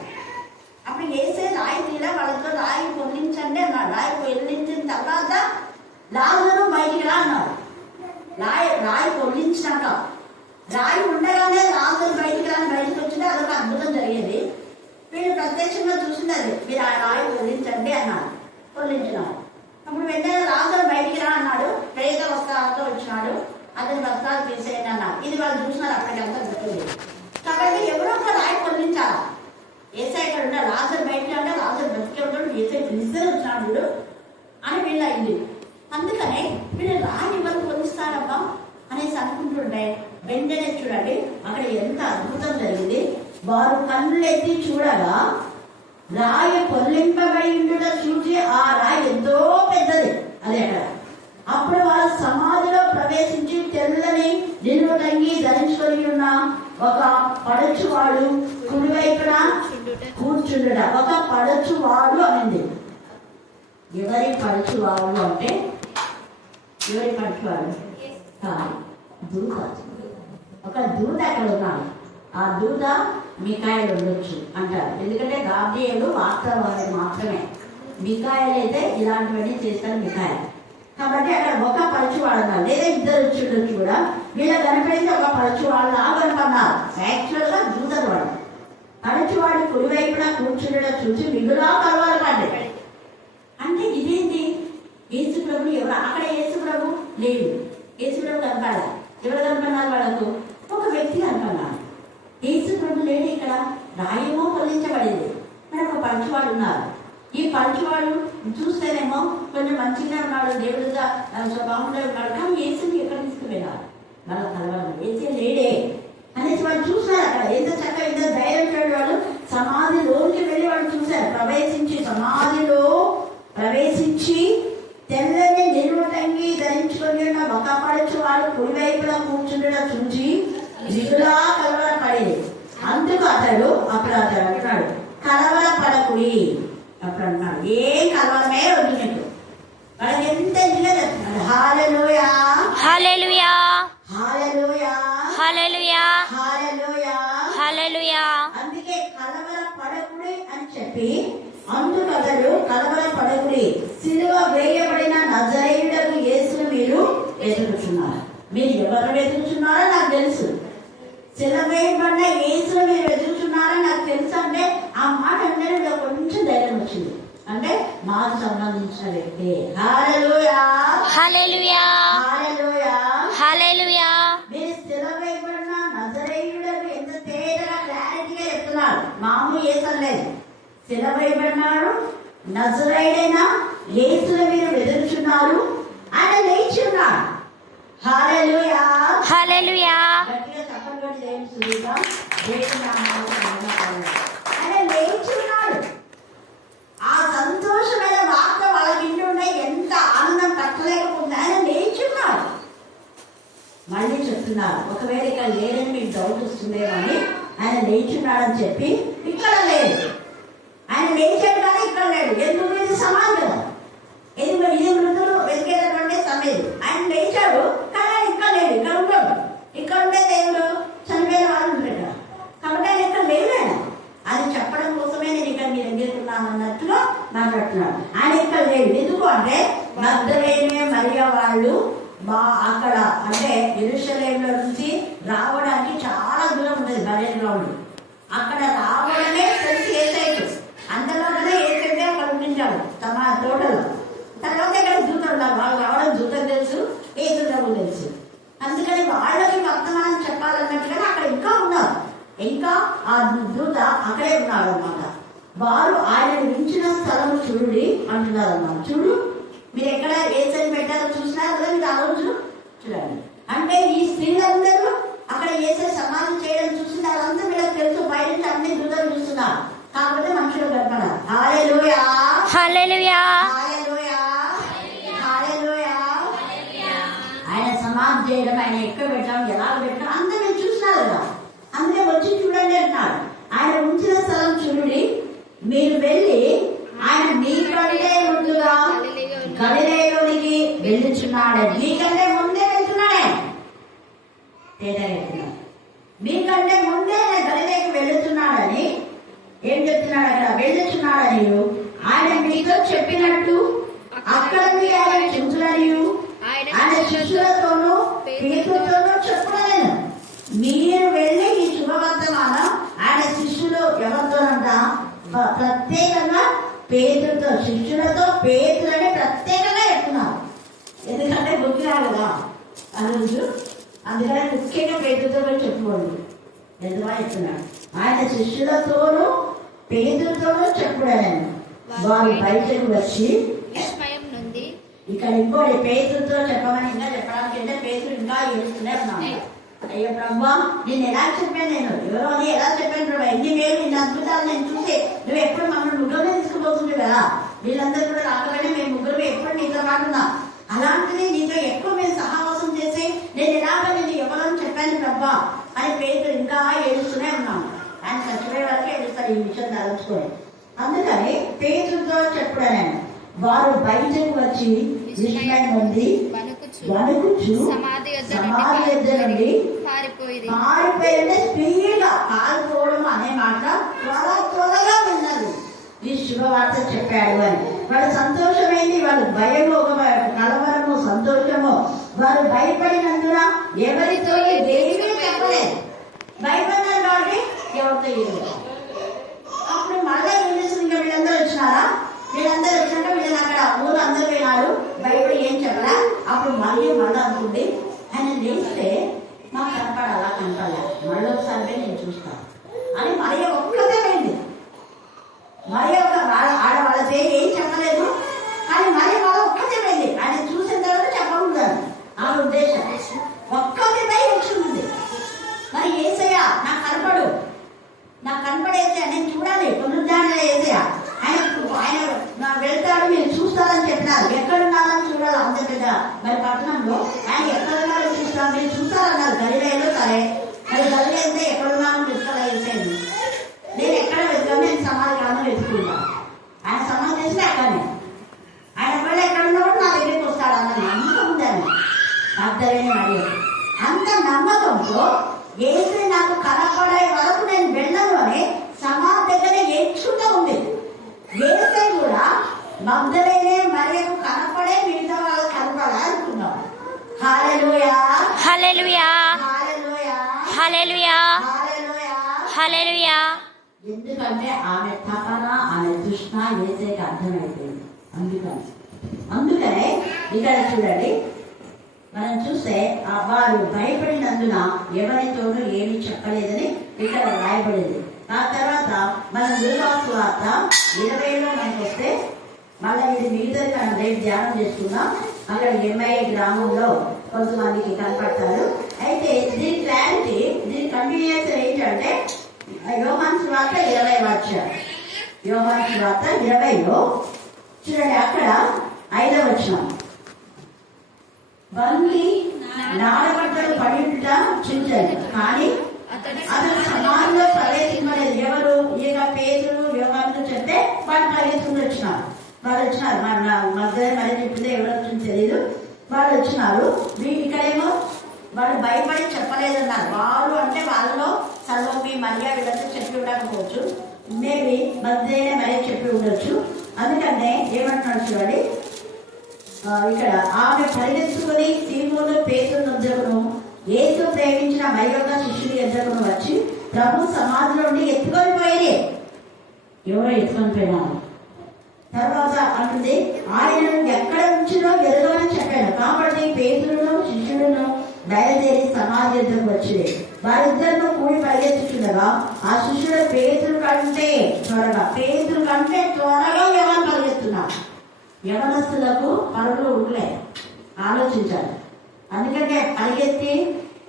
అప్పుడు యేసయ్య రాయి తీలే, వాళ్ళతో రాయి పొందించండి అన్నాడు. రాయి పొందించిన తర్వాత లాజరు బయటికి రా అన్నాడు. రాయి పొందించినాక, రాయి ఉండగానే లాజరు బయటికి వచ్చింటే అదొక అద్భుతం జరిగేది. వీళ్ళు ప్రత్యక్షంగా చూసినది, మీరు ఆ రాయి పొందించండి అన్నాడు. పొందించినాడు. అప్పుడు వెంటనే లాజరు బయటికి రా అన్నాడు. పేద వస్త్రాలతో వచ్చినాడు, అతని వస్త్రాలు తీసేయండి అన్నాడు. ఇది వాళ్ళు చూసినారు, అక్కడికంతా గుర్తుంది. కాబట్టి ఎవరో ఒక రాయి పొందించాలి. ఏసై ఇక్కడ ఉన్న లాజరు బయటికి అంటే లాజరు బతికే ఉంటాడు, ఏసై నిజం వచ్చినాడు అని వీళ్ళు అయింది. అందుకనే వీళ్ళు రాయి ఎవరు పొందిస్తారబ్బా అనేసి అనుకుంటుంటే, వెంటనే చూడండి అక్కడ ఎంత అద్భుతం జరిగింది. వారు కన్నులెత్తి చూడగా రాయి పొల్లింపబడి ఉండుట చూసి ఆ రాయి ఎంతో పెద్దది. అదే అక్కడ. అప్పుడు వారు సమాధిలో ప్రవేశించి తెల్లని నిలువటంగి ధరించుకొని ఉన్న ఒక పడచువాడు కుడివైపున కూర్చుండుట. ఒక పడచువాడు అనింది. ఎవరి పడచువాడు అంటే, ఎవరి పడచువాడు? దూత. ఒక దూత అక్కడ ఉన్నాడు. ఆ దూత మికాయలు ఉండొచ్చు అంటారు. ఎందుకంటే గాబ్రియేలు వాస్తవాలు మాత్రమే, మికాయలు అయితే ఇలాంటివన్నీ చేస్తారు మికాయలు. కాబట్టి అక్కడ ఒక పరచువాడు అన్నారు, లేదా ఇద్దరు వచ్చి కూడా వీళ్ళ కనపడితే ఒక పరచువాడు కనపన్నారు. యాక్చువల్ గా దూతలు వాడు. పరచువాడు కుడివైపున కూర్చుండడం చూసి మిగులా కలవాలి పడ్డాయి. అంటే ఇదేంటి, యేసు ప్రభు ఎవరు? అక్కడ యేసు ప్రభు లేడు. యేసు ప్రభు కనపడాలి. ఎవరు కనపడినారు వాళ్ళకు? ఒక వ్యక్తి కనపడినాడు. యేసు ప్రభు లేడు ఇక్కడ. రాయేమో పొందించబడింది, మరి ఒక పరచువాడు ఉన్నారు. ఈ పరచువాడు చూస్తేనేమో కొంచెం మంచిగా ఉన్నాడు, దేవుడుగా స్వభావంలో ఉన్నాడు. కానీ యేసుని ఎక్కడ తీసుకువెళ్ళాలి? వాళ్ళ కలవాలి. యేసే లేడే అనేసి వాళ్ళు చూసారు. అక్కడ ఎంత చక్కగా ఎంత ధైర్యం చేయడం. వాళ్ళు సమాధిలోకి వెళ్ళి వాళ్ళు చూశారు. సమాధిలో ప్రవేశించి తెల్లని నిలువటంగి ధరించుకొని ఉన్న ఒక పరచువాడు కుడివైపులా కూర్చుండడం చూసి మిగులా కలవరపడేది. అందుకు అతడు అంటున్నాడు, కలవరపడకుడి. అప్పుడు అంటున్నాడు, ఏం కలవరమే వద్దు నీకు. వాళ్ళకి ఎంత ఇదిగా చెప్తున్నాడు. హల్లెలూయా హల్లెలూయా హల్లెలూయా హల్లెలూయా హల్లెలూయా హల్లెలూయా. అందుకే కలవరపడకుడి అని చెప్పి, అందుకు అతడు కలవరపడకుడి, సిలువ వేయబడిన నజరేయుడకు యేసును మీరు వెతుకుతున్నారు. మీరు ఎవరు వెతుకుతున్నారో నాకు తెలుసు. సిలువ వేయబడిన యేసును మీరు వెతుకుతున్నారో నాకు తెలుసు అంటే, ఆ మాట అంటే కొంచెం ధైర్యం వచ్చింది. అంటే మాకు సంబంధించిన వ్యక్తి. హల్లెలూయా హల్లెలూయా హల్లెలూయా హల్లెలూయా. మీరు సిలువ వేయబడిన నజరేయుడకు ఎంత తేటగా క్లారిటీగా చెప్తున్నారు. మామూలు యేసు లేదు. సిలువ వేయబడినాడు నజరేయుడైన యేసును మీరు వెతుకుతున్నారు. ఆయన లేచి ఉన్నాడు. హల్లెలూయా. హల్లెలూయా. గట్టిగా చప్పట్లు కొట్టి దేవుని స్తుతిద్దాం. దేవుని నామమునకు మహిమ కలుగును. ఆయన లేచి ఉన్నాడు. ఆ సంతోషమైన వార్త వాళ్ళకి ఇంటి ఉండే ఎంత ఆనందం కట్టలేకపోతుంది. ఆయన లేచి ఉన్నాడు. మళ్ళీ చెప్తున్నారు, ఒకవేళ ఇక్కడ లేదని మీకు డౌట్ వస్తుందే కానీ ఆయన లేచున్నాడని చెప్పి ఇక్కడ లేదు. ఆయన లేచాడు కానీ ఇక్కడ లేడు. ఎందుకు? ఇది సమాధి కదా, ఇది మృతులు వెతికేటటువంటి సమయం. ఆయన లేచాడు కానీ ఆయన ఇక్కడ లేడు. ఇక్కడ ఉంటాడు. ఇక్కడ ఉండే దేవుడు చనిపోయిన వాళ్ళు ఉంటాడు కాబట్టి ఆయన ఇక్కడ లేడు. అది చెప్పడం కోసమే నేను ఇక్కడ మీ దగ్గరున్నాను అన్నట్టుగా మాట్లాడుతున్నాను. ఆయన ఇక్కడ లేడు. ఎందుకు అంటే మగ్దలేనే మరియ వాళ్ళు అక్కడ అంటే యెరూషలేములో నుంచి రావడానికి చాలా దూరం ఉంటుంది. బరియల్ గ్రౌండ్ అక్కడ రావడమే తెలిసి ఏసైతే అందులోనే ఏసైతే అక్కడ ఉండించాడు తమ తోటలో. తర్వాత ఇక్కడ దూతలు ఉన్నారు. వాళ్ళు రావడం దూతం తెలుసు, ఏసుకు తెలుసు. అందుకని వాళ్ళకి వర్తమానం చెప్పాలన్నట్టుగా అక్కడ ఇంకా ఉన్నారు. ఇంకా ఆ దూత అక్కడే ఉన్నాడు అన్నమాట. వారు ఆయన ఉంచిన స్థలం చూడండి అంటున్నారు అన్నమాట. చూడు, మీరు ఎక్కడ ఏసై పెట్టారో చూసినారు కదా మీరు ఆ రోజు చూడండి. అంటే ఈ స్త్రీలందరూ అక్కడ ఏసై సమాధి చేయడం చూసిన వాళ్ళంతా వీళ్ళకి తెలుసు. బయట అన్ని దూతలు చూస్తున్నారు కాకపోతే మనుషులు కనపడారు. హల్లెలూయా. హల్లెలూయా. హల్లెలూయా. హల్లెలూయా. ఆయన సమాధి చేయడం, ఆయన ఎక్కడ పెట్టడం, ఎలా పెట్టడం అంతా మీరు చూసినారు కదా. అందుకే వచ్చి చూడండి అంటున్నాడు. ఆయన ఉంచిన స్థలం చూడండి. మీరు వెళ్ళి ఆయన మీకంటే ముందుగా గలిలయలోనికి వెళ్ళుచున్నాడు. మీకంటే ముందే వెళ్తున్నాడే. మీకంటే ముందే గలిలయకి వెళుతున్నాడని ఏం చెప్తున్నాడు? అక్కడ వెళ్ళుచున్నాడని ఆయన మీతో చెప్పినట్టు అక్కడ మీరు ఆయన చూసులని ఆయన శిష్యులతోనూ పేతులతోనూ చెప్పుడలేను. మీరు వెళ్ళి ఈ శుభవర్తమానం ఆయన శిష్యులు ఎవరితోనంట ప్రత్యేకంగా పేతులతో, శిష్యులతో పేతులని ప్రత్యేకంగా చెప్తున్నారు. ఎందుకంటే గుర్తురావు కదా ఆ రోజు. అందుకనే ముఖ్యంగా పేతులతో చెప్పుకోండి ఎందువా చెప్తున్నాడు. ఆయన శిష్యులతోనూ పేతులతోనూ చెప్పుడలేను. వారు బయటకు వచ్చి ఇక్కడ ఇంకోటి పేతులతో చెప్పమని ఇంకా చెప్పడానికి అంటే పేతులు ఇంకా ఏడుస్తూనే ఉన్నాను. అయ్యో బ్రహ్మా, నేను ఎలా చెప్పాను, నేను ఎవరో అని ఎలా చెప్పాను ప్రభా, ఎన్ని వేలు నిన్ను అద్భుతాలు నేను చూసే నువ్వు ఎప్పుడు మమ్మల్ని ముగ్గురునే తీసుకుపోతుంది కదా. వీళ్ళందరూ కూడా రాకపోయినా మేము ముగ్గురు ఎప్పుడు నీతో పాటున్నా. అలాంటిది నీతో ఎక్కువ మేము సహవాసం చేసి నేను ఎలాగ నేను ఎవరని చెప్పాను ప్రభా అని పేతులు ఇంకా ఏడుస్తూనే ఉన్నాను. ఆయన చచ్చిపోయే వరకే ఏడుస్తారు ఈ విషయం తలుచుకొని. అందుకని పేతులతో చెప్పుడనే వారు బయటకు వచ్చి విషయం ఉంది వణుకుచు సమాధి ఎద్దు నుండి పారిపోయింది. స్పీడ్గా పారిపోవడం అనే మాట త్వరగా విన్నారు. ఈ శుభవార్త చెప్పాడు అని వాడు సంతోషమైంది. వాళ్ళు భయము, ఒక కలవరము, సంతోషము. వారు భయపడినందున ఎవరితో ఏమీ చెప్పలేదు. భయపడినారు కాబట్టి ఎవరితో ఏమి. అప్పుడు మళ్ళీ ఏం చేస్తుంది, ఇంకా వీళ్ళందరూ వచ్చినారా, వీళ్ళందరూ వచ్చినాక వీళ్ళని అక్కడ ఊరు అందరూ పోయినారు. భయపడి ఏం చెప్పరా. అప్పుడు మళ్ళీ అనుకుంది ఆయన లేస్తే మాకు కనపడాలా, కనపడాలా, మళ్ళీ ఒకసారి నేను చూస్తాను అని మరి ఒక్కదే పోయింది. మరి ఒక ఆడవాళ్ళ పేరు ఏం చెప్పలేదు కానీ మరి వాళ్ళ ఒక్కదే పోయింది. ఆయన చూసిన తర్వాత చెప్పకూడదు ఆ ఉద్దేశం. ఒక్కదే పోయి వచ్చింది. మరి ఏసయ్యా నాకు కనపడు, నాకు కనపడేసా, నేను చూడాలి, పునరుద్ధారణ వేసేయా, ఆయన వెళ్తాడు మీరు చూస్తారని చెప్పినారు. ఎక్కడున్నారని చూడాలి. అంత పెద్ద మరి పట్టణంలో ఆయన ఎక్కడున్నారో చూస్తారు, మీరు చూస్తారన్నారు. గలిలయలో సరే, మరి గలిలయ అయితే ఎక్కడున్నారని వెతకలేసేది. నేను ఎక్కడ వెతకాను, నేను సమాధి కాలం వెతుకుంటా. ఆయన సమాధి చేస్తే అక్కడనే ఆయన కూడా ఎక్కడున్నా కూడా నా దగ్గరికి వస్తాడు అన్నది నమ్మకం ఉందని అర్థమైనా అడిగారు. అంత నమ్మకంతో ఏసీ నాకు కనపడే వరకు నేను వెళ్ళను అని సమాధి దగ్గర ఏడ్చుకుంటూ ఉంది. ఏసై కూడా మగ్దలేనే మరియకు కనపడే మిగతా వాళ్ళకి కనపడా అనుకున్నాం. హల్లెలూయా. హల్లెలూయా. హల్లెలూయా. హల్లెలూయా. హల్లెలూయా. హల్లెలూయా. ఎందుకంటే ఆమె తపన, ఆమె తృష్ణ ఏసైకి అర్థమైపోయింది. అందుకనే ఇక్కడ చూడండి, మనం చూస్తే వారు భయపడినందున ఎవరితోనూ ఏమీ చెప్పలేదని ఇక్కడ రాయబడింది. ఆ తర్వాత మనం లూకాసు వార్త 20లో మనకు వస్తే మళ్ళీ ఇది మిగతాది మనం రేపు ధ్యానం చేసుకుందాం. అక్కడ ఎంఐ గ్రామంలో కొంతమందికి కనపడతారు. అయితే దీని క్లారిటీ, దీని కన్వీనియన్స్ ఏంటంటే యోహాను సువార్త 20వ అధ్యాయం. యోహాను సువార్త 20లో చూడండి, అక్కడ 5వ వచనం. వంగి నాడబట్టలు పడిట చూచాడు, కానీ అతను సమాజంలో ప్రవేశించలేదు. ఎవరు? ఇక పేతురు యోహాను చెప్తే వాళ్ళు పరిగెత్తుకుని వచ్చినారు. మన మధ్య మరి చెప్పిందే ఎవరు వచ్చింది తెలియదు. వాళ్ళు వచ్చినారు. ఇక్కడేమో వాళ్ళు భయపడి చెప్పలేదన్నారు. వాళ్ళు అంటే వాళ్ళలో సలోమి మరియా వీళ్ళతో చెప్పి ఉండకపోవచ్చు, మేబీ మధ్యనే మరీ చెప్పి ఉండొచ్చు. అందుకనే ఏమంటున్నాడు చూడండి, ఇక్కడ ఆమె పరిగెత్తుకుని సీమోను పేతురు వద్దకును యేసు ప్రేమించిన మరి యొక్క శిష్యుడి వద్దకును వచ్చి ప్రభు సమాధిలో నుండి ఎత్తుకొని పోయి, ఎవరో ఎత్తుకొని పోయినారు. తర్వాత అంటుంది, ఆయనను ఎక్కడ ఉంచినో ఎరుగమని చెప్పాను. కాబట్టి పేతురును శిష్యుడును బయలుదేరి సమాధి ఎద్దుకు వచ్చి వారిద్దరిను కూడి పరిగెత్తుతుండగా ఆ శిష్యుడు పేతురు కంటే త్వరగా ఎవరు పరిగెత్తున్నారు. యవనస్తులకు పరుగులు ఉండలే, ఆలోచించాలి. అందుకంటే పరిగెత్తి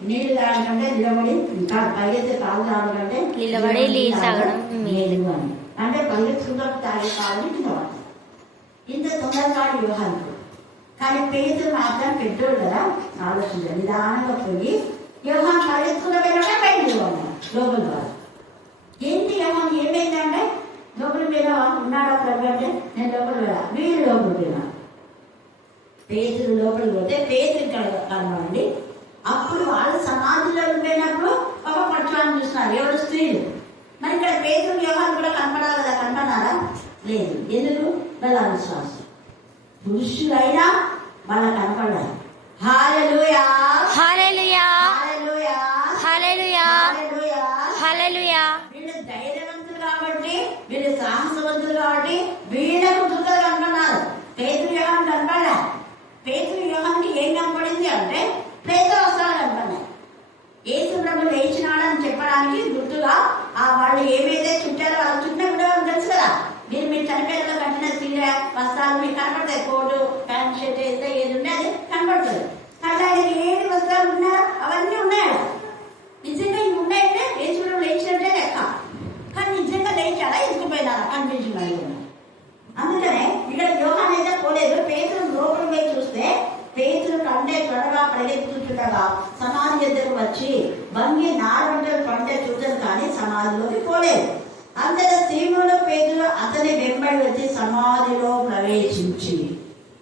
నీళ్లు తాగడంటే నిలబడి, ఇంకా పరిగెత్తి కాలు తాగడం కంటే నిలబడి నీళ్ళు తాగడం మేలు అని. అంటే పరిగెత్తుకుంటూ తాగే కాలని నిలబడి ఇంత తొందరగా యోహాను. కానీ పేతురు మాత్రం పెట్టాడు కదా, ఆలోచించాలి. నిదానంగా పోయి యోహాను పరిగెత్తుకున్న వెళ్ళగా బయటకు లోపల వారు. ఏంటి యోహాను ఏమైందంటే లోపల మీద ఉన్నాడా ప్రభు అంటే నేను లోపల వెళ్ళా, వీళ్ళు లోపలికి వెళ్ళా. పేతురు లోపలికి పోతే పేతురు ఇక్కడ కనబడండి. అప్పుడు వాళ్ళు సమాధిలో పోయినప్పుడు ఒక పక్షాన్ని చూస్తున్నారు, ఎవరు? స్త్రీలు. మరి ఇక్కడ పేతురు యోహాను కూడా కనపడాలి కదా, కనపడారా? లేదు. ఎందుకు? వాళ్ళ విశ్వాసం. పురుషులైనా వాళ్ళ కనపడాలి. హల్లెలూయా, హల్లెలూయా, హల్లెలూయా, హల్లెలూయా, హల్లెలూయా, హల్లెలూయా. వీళ్ళు ధైర్యవంతులు కాబట్టి, వీళ్ళు సాహసవంతులు కాబట్టి వీళ్ళకు దుఃఖాలు కనపడినారు. పేతురు యోహాను కనపడలే. పేతురు యోహానికి ఏం కనపడింది అంటే పేతురు వస్త్రాలు కనపడినాయి. యేసు ప్రభు లేచినాడని చెప్పడానికి గుర్తుగా ఆ వాళ్ళు ఏమైతే చుట్టారో వాళ్ళ చుట్టూ కూడా తెలుసు కదా. మీరు చనిపోయేలో కట్టిన చీర వస్త్రాలు మీకు కనపడతాయి. కోటు ప్యాంట్ షర్ట్ వేస్తే ఏది ఉంటే అది కనపడుతుంది. కానీ ఆయనకి ఏది వస్త్రాలు ఉన్నాయో అవన్నీ ఉన్నాయి. నిజంగా ఇవి ఉన్నాయంటే యేసు ప్రభు లేచినట్టే లెక్క. కానీ నిజంగా లేచాడా, ఎత్తుకుపోయినారా కనిపించింది. అందుకనే ఇక్కడ యోహాను అయితే పోలేదు. పేతురు లోపలికి పోయి చూస్తే పేతురు కంటే త్వరగా పరిగెత్తుతుండగా సమాధి ఎద్దకు వచ్చి వంగి నాలుగు పంటే చూడదు, కానీ సమాధిలోకి పోలేదు. అంతటా సీమోను పేతురు అతని వెంబడి వచ్చి సమాధిలో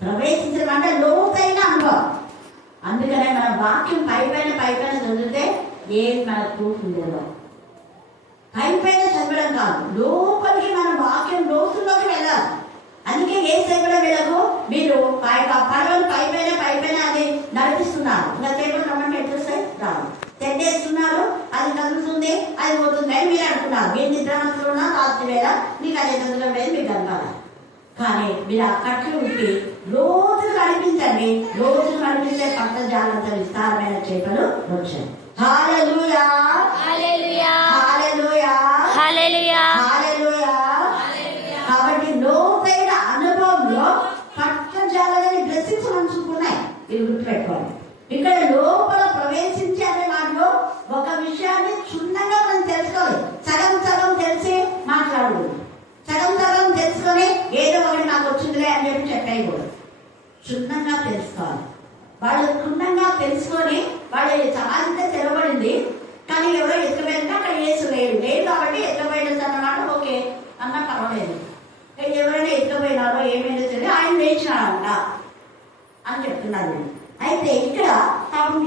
ప్రవేశించడం అంటే లోతైన అనుభవం. అందుకనే మన వాక్యం పైపైన చదివితే ఏం మన ప్రూఫ్ ఉండేదో. పైపైన చదవడం కాదు, లోపలికి మన వాక్యం లోతుల్లోకి వెళ్ళాలి. అందుకే ఏ సేపల వెళ్ళకు మీరు పడవలు పైపైన అది నడిపిస్తున్నారు. ఇంకా చేపలు రమ్మంటే ఎట్లొస్తాయి? రావు. తెడ్డేస్తున్నారు, అది కదులుతుంది, అది పోతుంది అని మీరు అనుకున్నారు. మీరు నిద్రమంతులు ఉన్నా రాత్రి వేళ మీకు అది ఎదురుగా లేదు, మీకు కనపాలి. కానీ మీరు ఆ కట్లు ఉట్టి లోతులు నడిపించండి. లోతులు నడిపిస్తే పట్ట జాలంత విస్తారమైన చేపలు వచ్చాయి. హల్లెలూయా, హల్లెలూయా, హల్లెలూయా, హల్లెలూయా, హల్లెలూయా. కాబట్టి లోతైన అనుభవంలో పట్ట జాలని డ్రెస్సింగ్స్ మంచుకున్నాయి. ఇవి గుర్తుపెట్టుకోండి. ఇక్కడ లోపల ప్రవేశించి అనే వాటిలో ఒక విషయాన్ని క్షుణ్ణంగా మనం తెలుసుకోవాలి. సగం తెలిసి మాట్లాడకూడదు. సగం తెలుసుకొని ఏదో ఒకటి నాకు వచ్చిందిలే అని చెప్పేయకూడదు. క్షుణ్ణంగా తెలుసుకోవాలి. వాళ్ళు క్షుణ్ణంగా తెలుసుకొని వాళ్ళు సమాజంతో తెలవబడింది. కానీ ఎవరో ఎత్తుపోయినా అక్కడ యేసు లేదు కాబట్టి ఎత్తుపోయిన అన్నమాట ఓకే అన్న పర్వాలేదు. ఎవరైనా ఎత్తుపోయినారో ఏమైనా సరే ఆయన లేచినాడంట అని చెప్తున్నారు. అయితే ఇక్కడ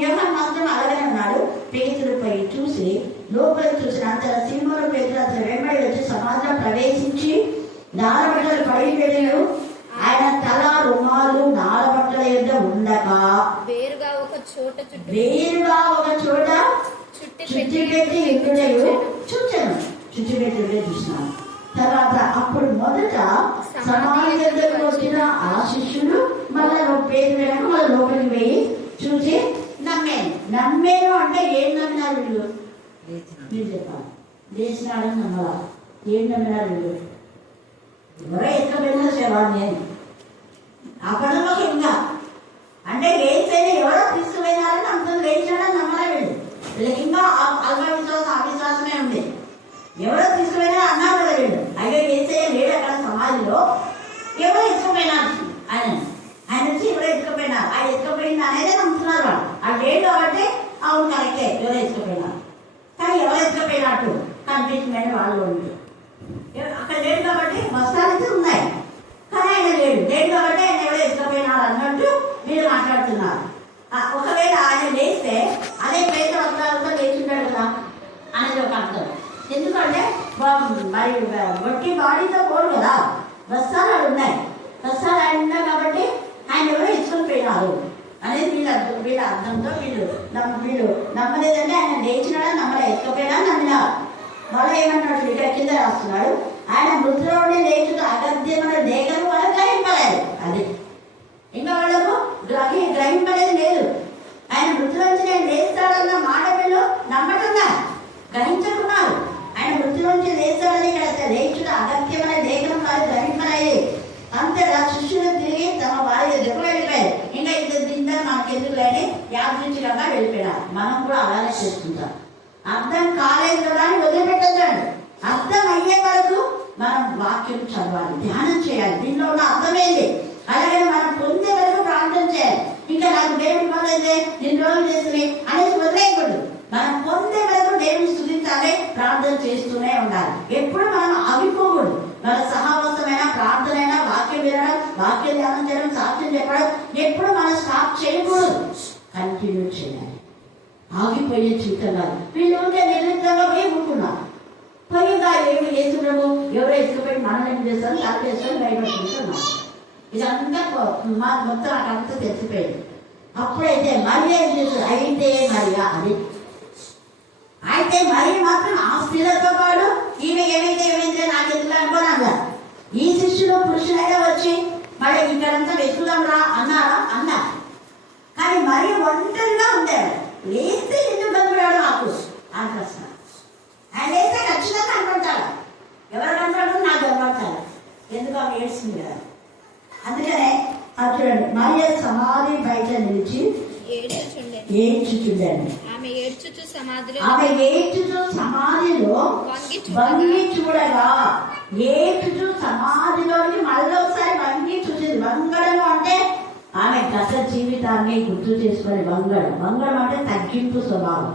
యోహాను మాత్రం అలాగే ఉన్నాడు. పేతురుపై చూసి లోపలికి చూసిన అంత సీమోను పేతురు అతను వెంబడి వచ్చి సమాజంలో ప్రవేశించి నారబట్టలు పడి వెళ్ళాడు. ఆయన తల రుమాలు నారబట్టల యొద్ద ఉండగా వేరుగా ఒక చోట చుట్టిపెట్టి ఇంటుడయు చూచాను. చుట్టిపెట్టి చూసినాను. తర్వాత అప్పుడు మొదట సమాధి దగ్గరకు వచ్చిన ఆ శిష్యుడు మళ్ళా పేరు వెళ్ళక మళ్ళీ లోపలికి పోయి చూసి నమ్మేను అంటే ఏం నమ్మినారు వీళ్ళు? మీరు చెప్పాలి. లేచినాడని నమ్మరా? ఏం నమ్మినారు వీళ్ళు? ఎవరో ఎక్కబడినా సేవాన్ని ఆ పనులకు ఇంకా అంటే ఏసైనా ఎవరో తీసుకుపోయినారని అంత లేచాడని నమ్మలే వీళ్ళు. వీళ్ళకి ఇంకా అల్ప విశ్వాసం అవిశ్వాసమే ఉంది. ఎవరో తీసుకుపోయినా అన్నారు కదా వీళ్ళు. అయ్యో ఏసయ్య లేడు అక్కడ సమాధిలో, ఎవరో ఎత్తుకుపోయినారు ఆయన వచ్చి ఎవరో ఎత్తుకుపోయినారు, ఆయన ఎత్తుకుపోయింది అనేది నమ్ముతున్నారు వాళ్ళు. అది లేదు కాబట్టి అవును కరెక్టే, ఎవరో ఎత్తుకుపోయినారు. కానీ ఎవరు ఎత్తుకుపోయినట్టు కనిపించిందని వాళ్ళు ఉంది. అక్కడ లేడు కాబట్టి బస్తాలు అయితే ఉన్నాయి, కానీ ఆయన లేడు కాబట్టి ఆయన ఎవరో ఎత్తుకుపోయినారు అన్నట్టు మీరు మాట్లాడుతున్నారు. ఒకవేళ ఆయన లేస్తే అదే పేద వస్త్రాలతో లేచుంటాడు కదా అనేది ఒక అర్థం. ఎందుకంటే మరి వట్టి బాడీతో పోడు కదా, వస్త్రాలు ఉన్నాయి, వస్త్రాలు ఆయన ఉన్నాయి కాబట్టి ఆయన ఎవరో ఇచ్చుకొని పోయినారు అనేది వీళ్ళ అర్థంతో వీళ్ళు నమ్మలేదంటే ఆయన లేచినాడని నమ్మలే, ఎత్తుకపోయినా నమ్మినారు. వాళ్ళు ఏమంటున్నాడు ఇక్కడ కింద రాస్తున్నాడు, ఆయన మృతులోనే లేచుతో అగత్యమైన లేఖను వాళ్ళు గ్రహింపలేదు. అది ఇంకా వాళ్ళకు గ్రహింపలేదు లేదు. ఆయన మృతులోంచి నేను లేస్తాడన్న మాట వీళ్ళు నమ్మటంగా గ్రహించుకున్నారు. ఆయన మృతులోంచి లేస్తాడని ఇక్కడ లేచుట అగత్యమైన లేఖనం వారు గ్రహింపలేదు. అంతే శిష్యులు తిరిగి తమ వారి దగ్గర వెళ్ళిపోయారు. ఇంకా ఇంత మనకెందుకు లేని యాదృచ్ఛికంగా వెళ్ళిపోయినారు. మనం కూడా అలానే చేస్తుంటాం. అర్థం కాలేదు కదా అని వదిలిపెట్టద్దండి. అర్థం అయ్యే వరకు మనం వాక్యం చదవాలి, ధ్యానం చేయాలి, దీనిలో ఉన్న అర్థమేంది, అలాగే మనం పొందే వరకు ప్రార్థన చేయాలి. ఇంకా నాకు దేవుడి పనులైతే నేను రోజులు చేస్తుంది అనేది వదిలేయకూడదు. మనం పొందే వరకు దేవుని స్తుతించాలి, ప్రార్థన చేస్తూనే ఉండాలి. ఎప్పుడు మనం ఆగిపోకూడదు. మన సహవాసమైన ప్రార్థన అయినా, వాక్యం వినడం, వాక్యం ధ్యానం చేయడం, సాక్ష్యం చెప్పడం ఎప్పుడు మనం స్టాప్ చేయకూడదు, కంటిన్యూ చేయాలి. ఆగిపోయే జీవితం కాదు. వీళ్ళు ఉంటే నిర్లిప్తంగా పోయి ఉంటున్నారు. పోయిగా ఏమి చేస్తున్నాము, ఎవరో ఎత్తుకుపోయి మనం ఏం చేస్తాం, చాలా చేస్తాం, భయపడుతున్నాం. ఇదంతా మొత్తం అక్కడంతా తెలిసిపోయింది. అప్పుడైతే మరియా ఏం చేస్తుంది, అయితే మరియా అది అయితే మరి మాత్రం ఆ స్త్రీలతో పాటు ఈమె ఏమైతే నాకు ఎందుకు అనుకోనన్నా. ఈ శిష్యులు పురుషులైనా వచ్చి మరి ఇక్కడంతా వెతుకుదాం రా అన్నా. కానీ మరి ఒంటరిగా ఉండేవాడు. లేస్తే ఎందుకు కనపడాడు నాకు అని ప్రశ్న. ఆయన లేస్తే ఖచ్చితంగా కనపడతాడు. ఎవరు కనపడతారు, నాకు కనపడతాడు. ఎందుకు ఆమె ఏడ్చింది కదా. అందుకనే చూడండి, మరియ సమాధి బయట నిలిచి ఏడ్చుచుండండి. ఆమె ఏడ్చుచు సమాధిలో వంగి చూడగా, ఏడ్చుచు సమాధిలోకి మళ్ళీ ఒకసారి వంగి చూసింది. వంగడము అంటే ఆమె గత జీవితాన్ని గుర్తు చేసుకుని వంగడం అంటే తగ్గింపు స్వభావం.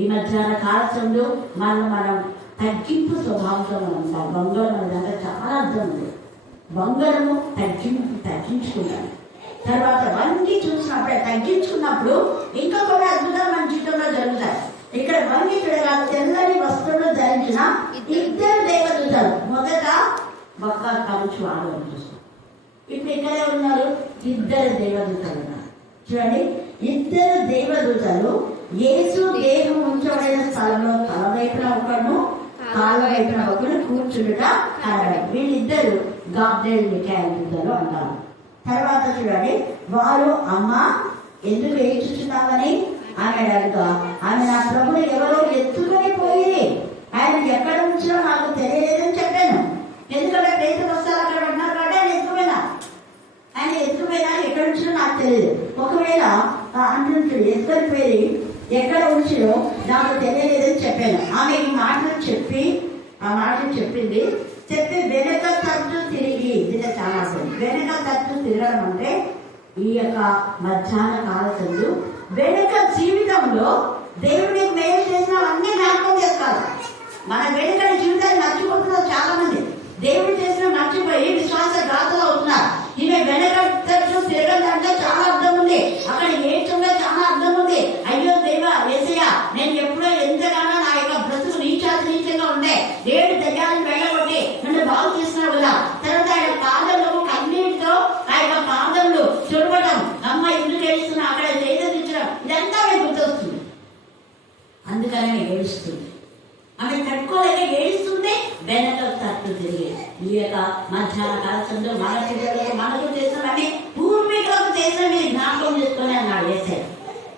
ఈ మధ్యాహ్న కాలంలో మనం తగ్గింపు స్వభావంతో మనం ఉంటాం. వంగడం అనేది చాలా అర్థం ఉంది. వంగడము తగ్గించుకుంటాను. తర్వాత వంగి చూసినప్పుడే తగ్గించుకున్నప్పుడు ఇంకా కొన్ని అద్భుతాలు మన జీవితంలో జరుగుతాయి. ఇక్కడ వంగి చూడగా తెల్లని వస్త్రంలో ధరించిన ఇద్దరు దేవదూతలు మొదట ఒక్క కలుచు ఆడవాళ్ళు చూస్తాం. ఇప్పుడు ఇక్కడే ఉన్నారు ఇద్దరు దేవదూతలు ఉన్నారు. చూడండి, ఇద్దరు దేవదూతలు యేసు దేహం ఉంచబడిన స్థలంలో తల వైపున ఒకడు, కాళ్ళ వైపున ఒకడు కూర్చుండుట కనబడి. వీళ్ళిద్దరు గాబ్రియల్ మిఖాయేలు దూతలు అంటారు. తర్వాత చూడండి, వారు అమ్మ ఎందుకు ఏడ్చుచున్నావని ఆమె అడుగుతా. ఆమె నా ప్రభుని ఎవరో ఎత్తుకొని పోయి ఆయన ఎక్కడ ఉంచినా నాకు తెలియలేదని చెప్పాను. ఎందుకంటే ప్రేత వస్తారు అక్కడ ఉన్నారు కాబట్టి ఆయన ఎత్తుకుపోయినా ఎక్కడ ఉంచినా నాకు తెలియదు. ఒకవేళ అంటుంటాడు ఎత్తుకొని పోయి ఎక్కడ ఉంచినో నాకు తెలియలేదని చెప్పాను. ఆమె ఈ మాటలు చెప్పింది. చెప్పి వెనక తట్టు తిరిగి, ఇది చాలా వెనక తట్టు తిరగడం అంటే ఈ యొక్క మధ్యాహ్న కాలంలో వెనక జీవితంలో దేవుడికి మేలు చేసిన అన్ని జ్ఞాపకం చేస్తారు. మన వెనుకటి జీవితాన్ని మర్చిపోతున్నారు చాలా మంది. దేవుడు చేసిన మర్చిపోయి విశ్వాసఘాతులు అవుతున్నారు. ఈమె వెనక తట్టు తిరగదంటే చాలా అర్థం ఉంది. అక్కడ ఏడ్చుంటే చాలా అర్థం ఉంది. అయ్యో దేవా యేసయ్యా, నేను ఎప్పుడో ఎంతగానో నా యొక్క బ్రతుకు నీచంగా ఉండే, దేవుడు దయ్యాలను వెళ్ళగొట్టి నన్ను బాగు చేస్తున్నావు కదా. తర్వాత ఆయన పాదంలో కన్నీటితో ఆ యొక్క పాదంలో చూడటం, అమ్మ ఎందుకు ఏడుస్తున్నా, అక్కడ చేయించడం, ఇదంతా ఆమె గుర్తొస్తుంది. అందుకని ఏడుస్తుంది. ఆమె తట్టుకోలేక ఏడుస్తుంది. వెనక తట్టు తిరిగి ఈ యొక్క మధ్యాహ్న కాలంలో మన పిల్లలకు మనకు చేసినవన్నీ పూర్వీకులకు చేసిన మీరు జ్ఞాపకం చేసుకుని అన్నాడు యేసయ్య.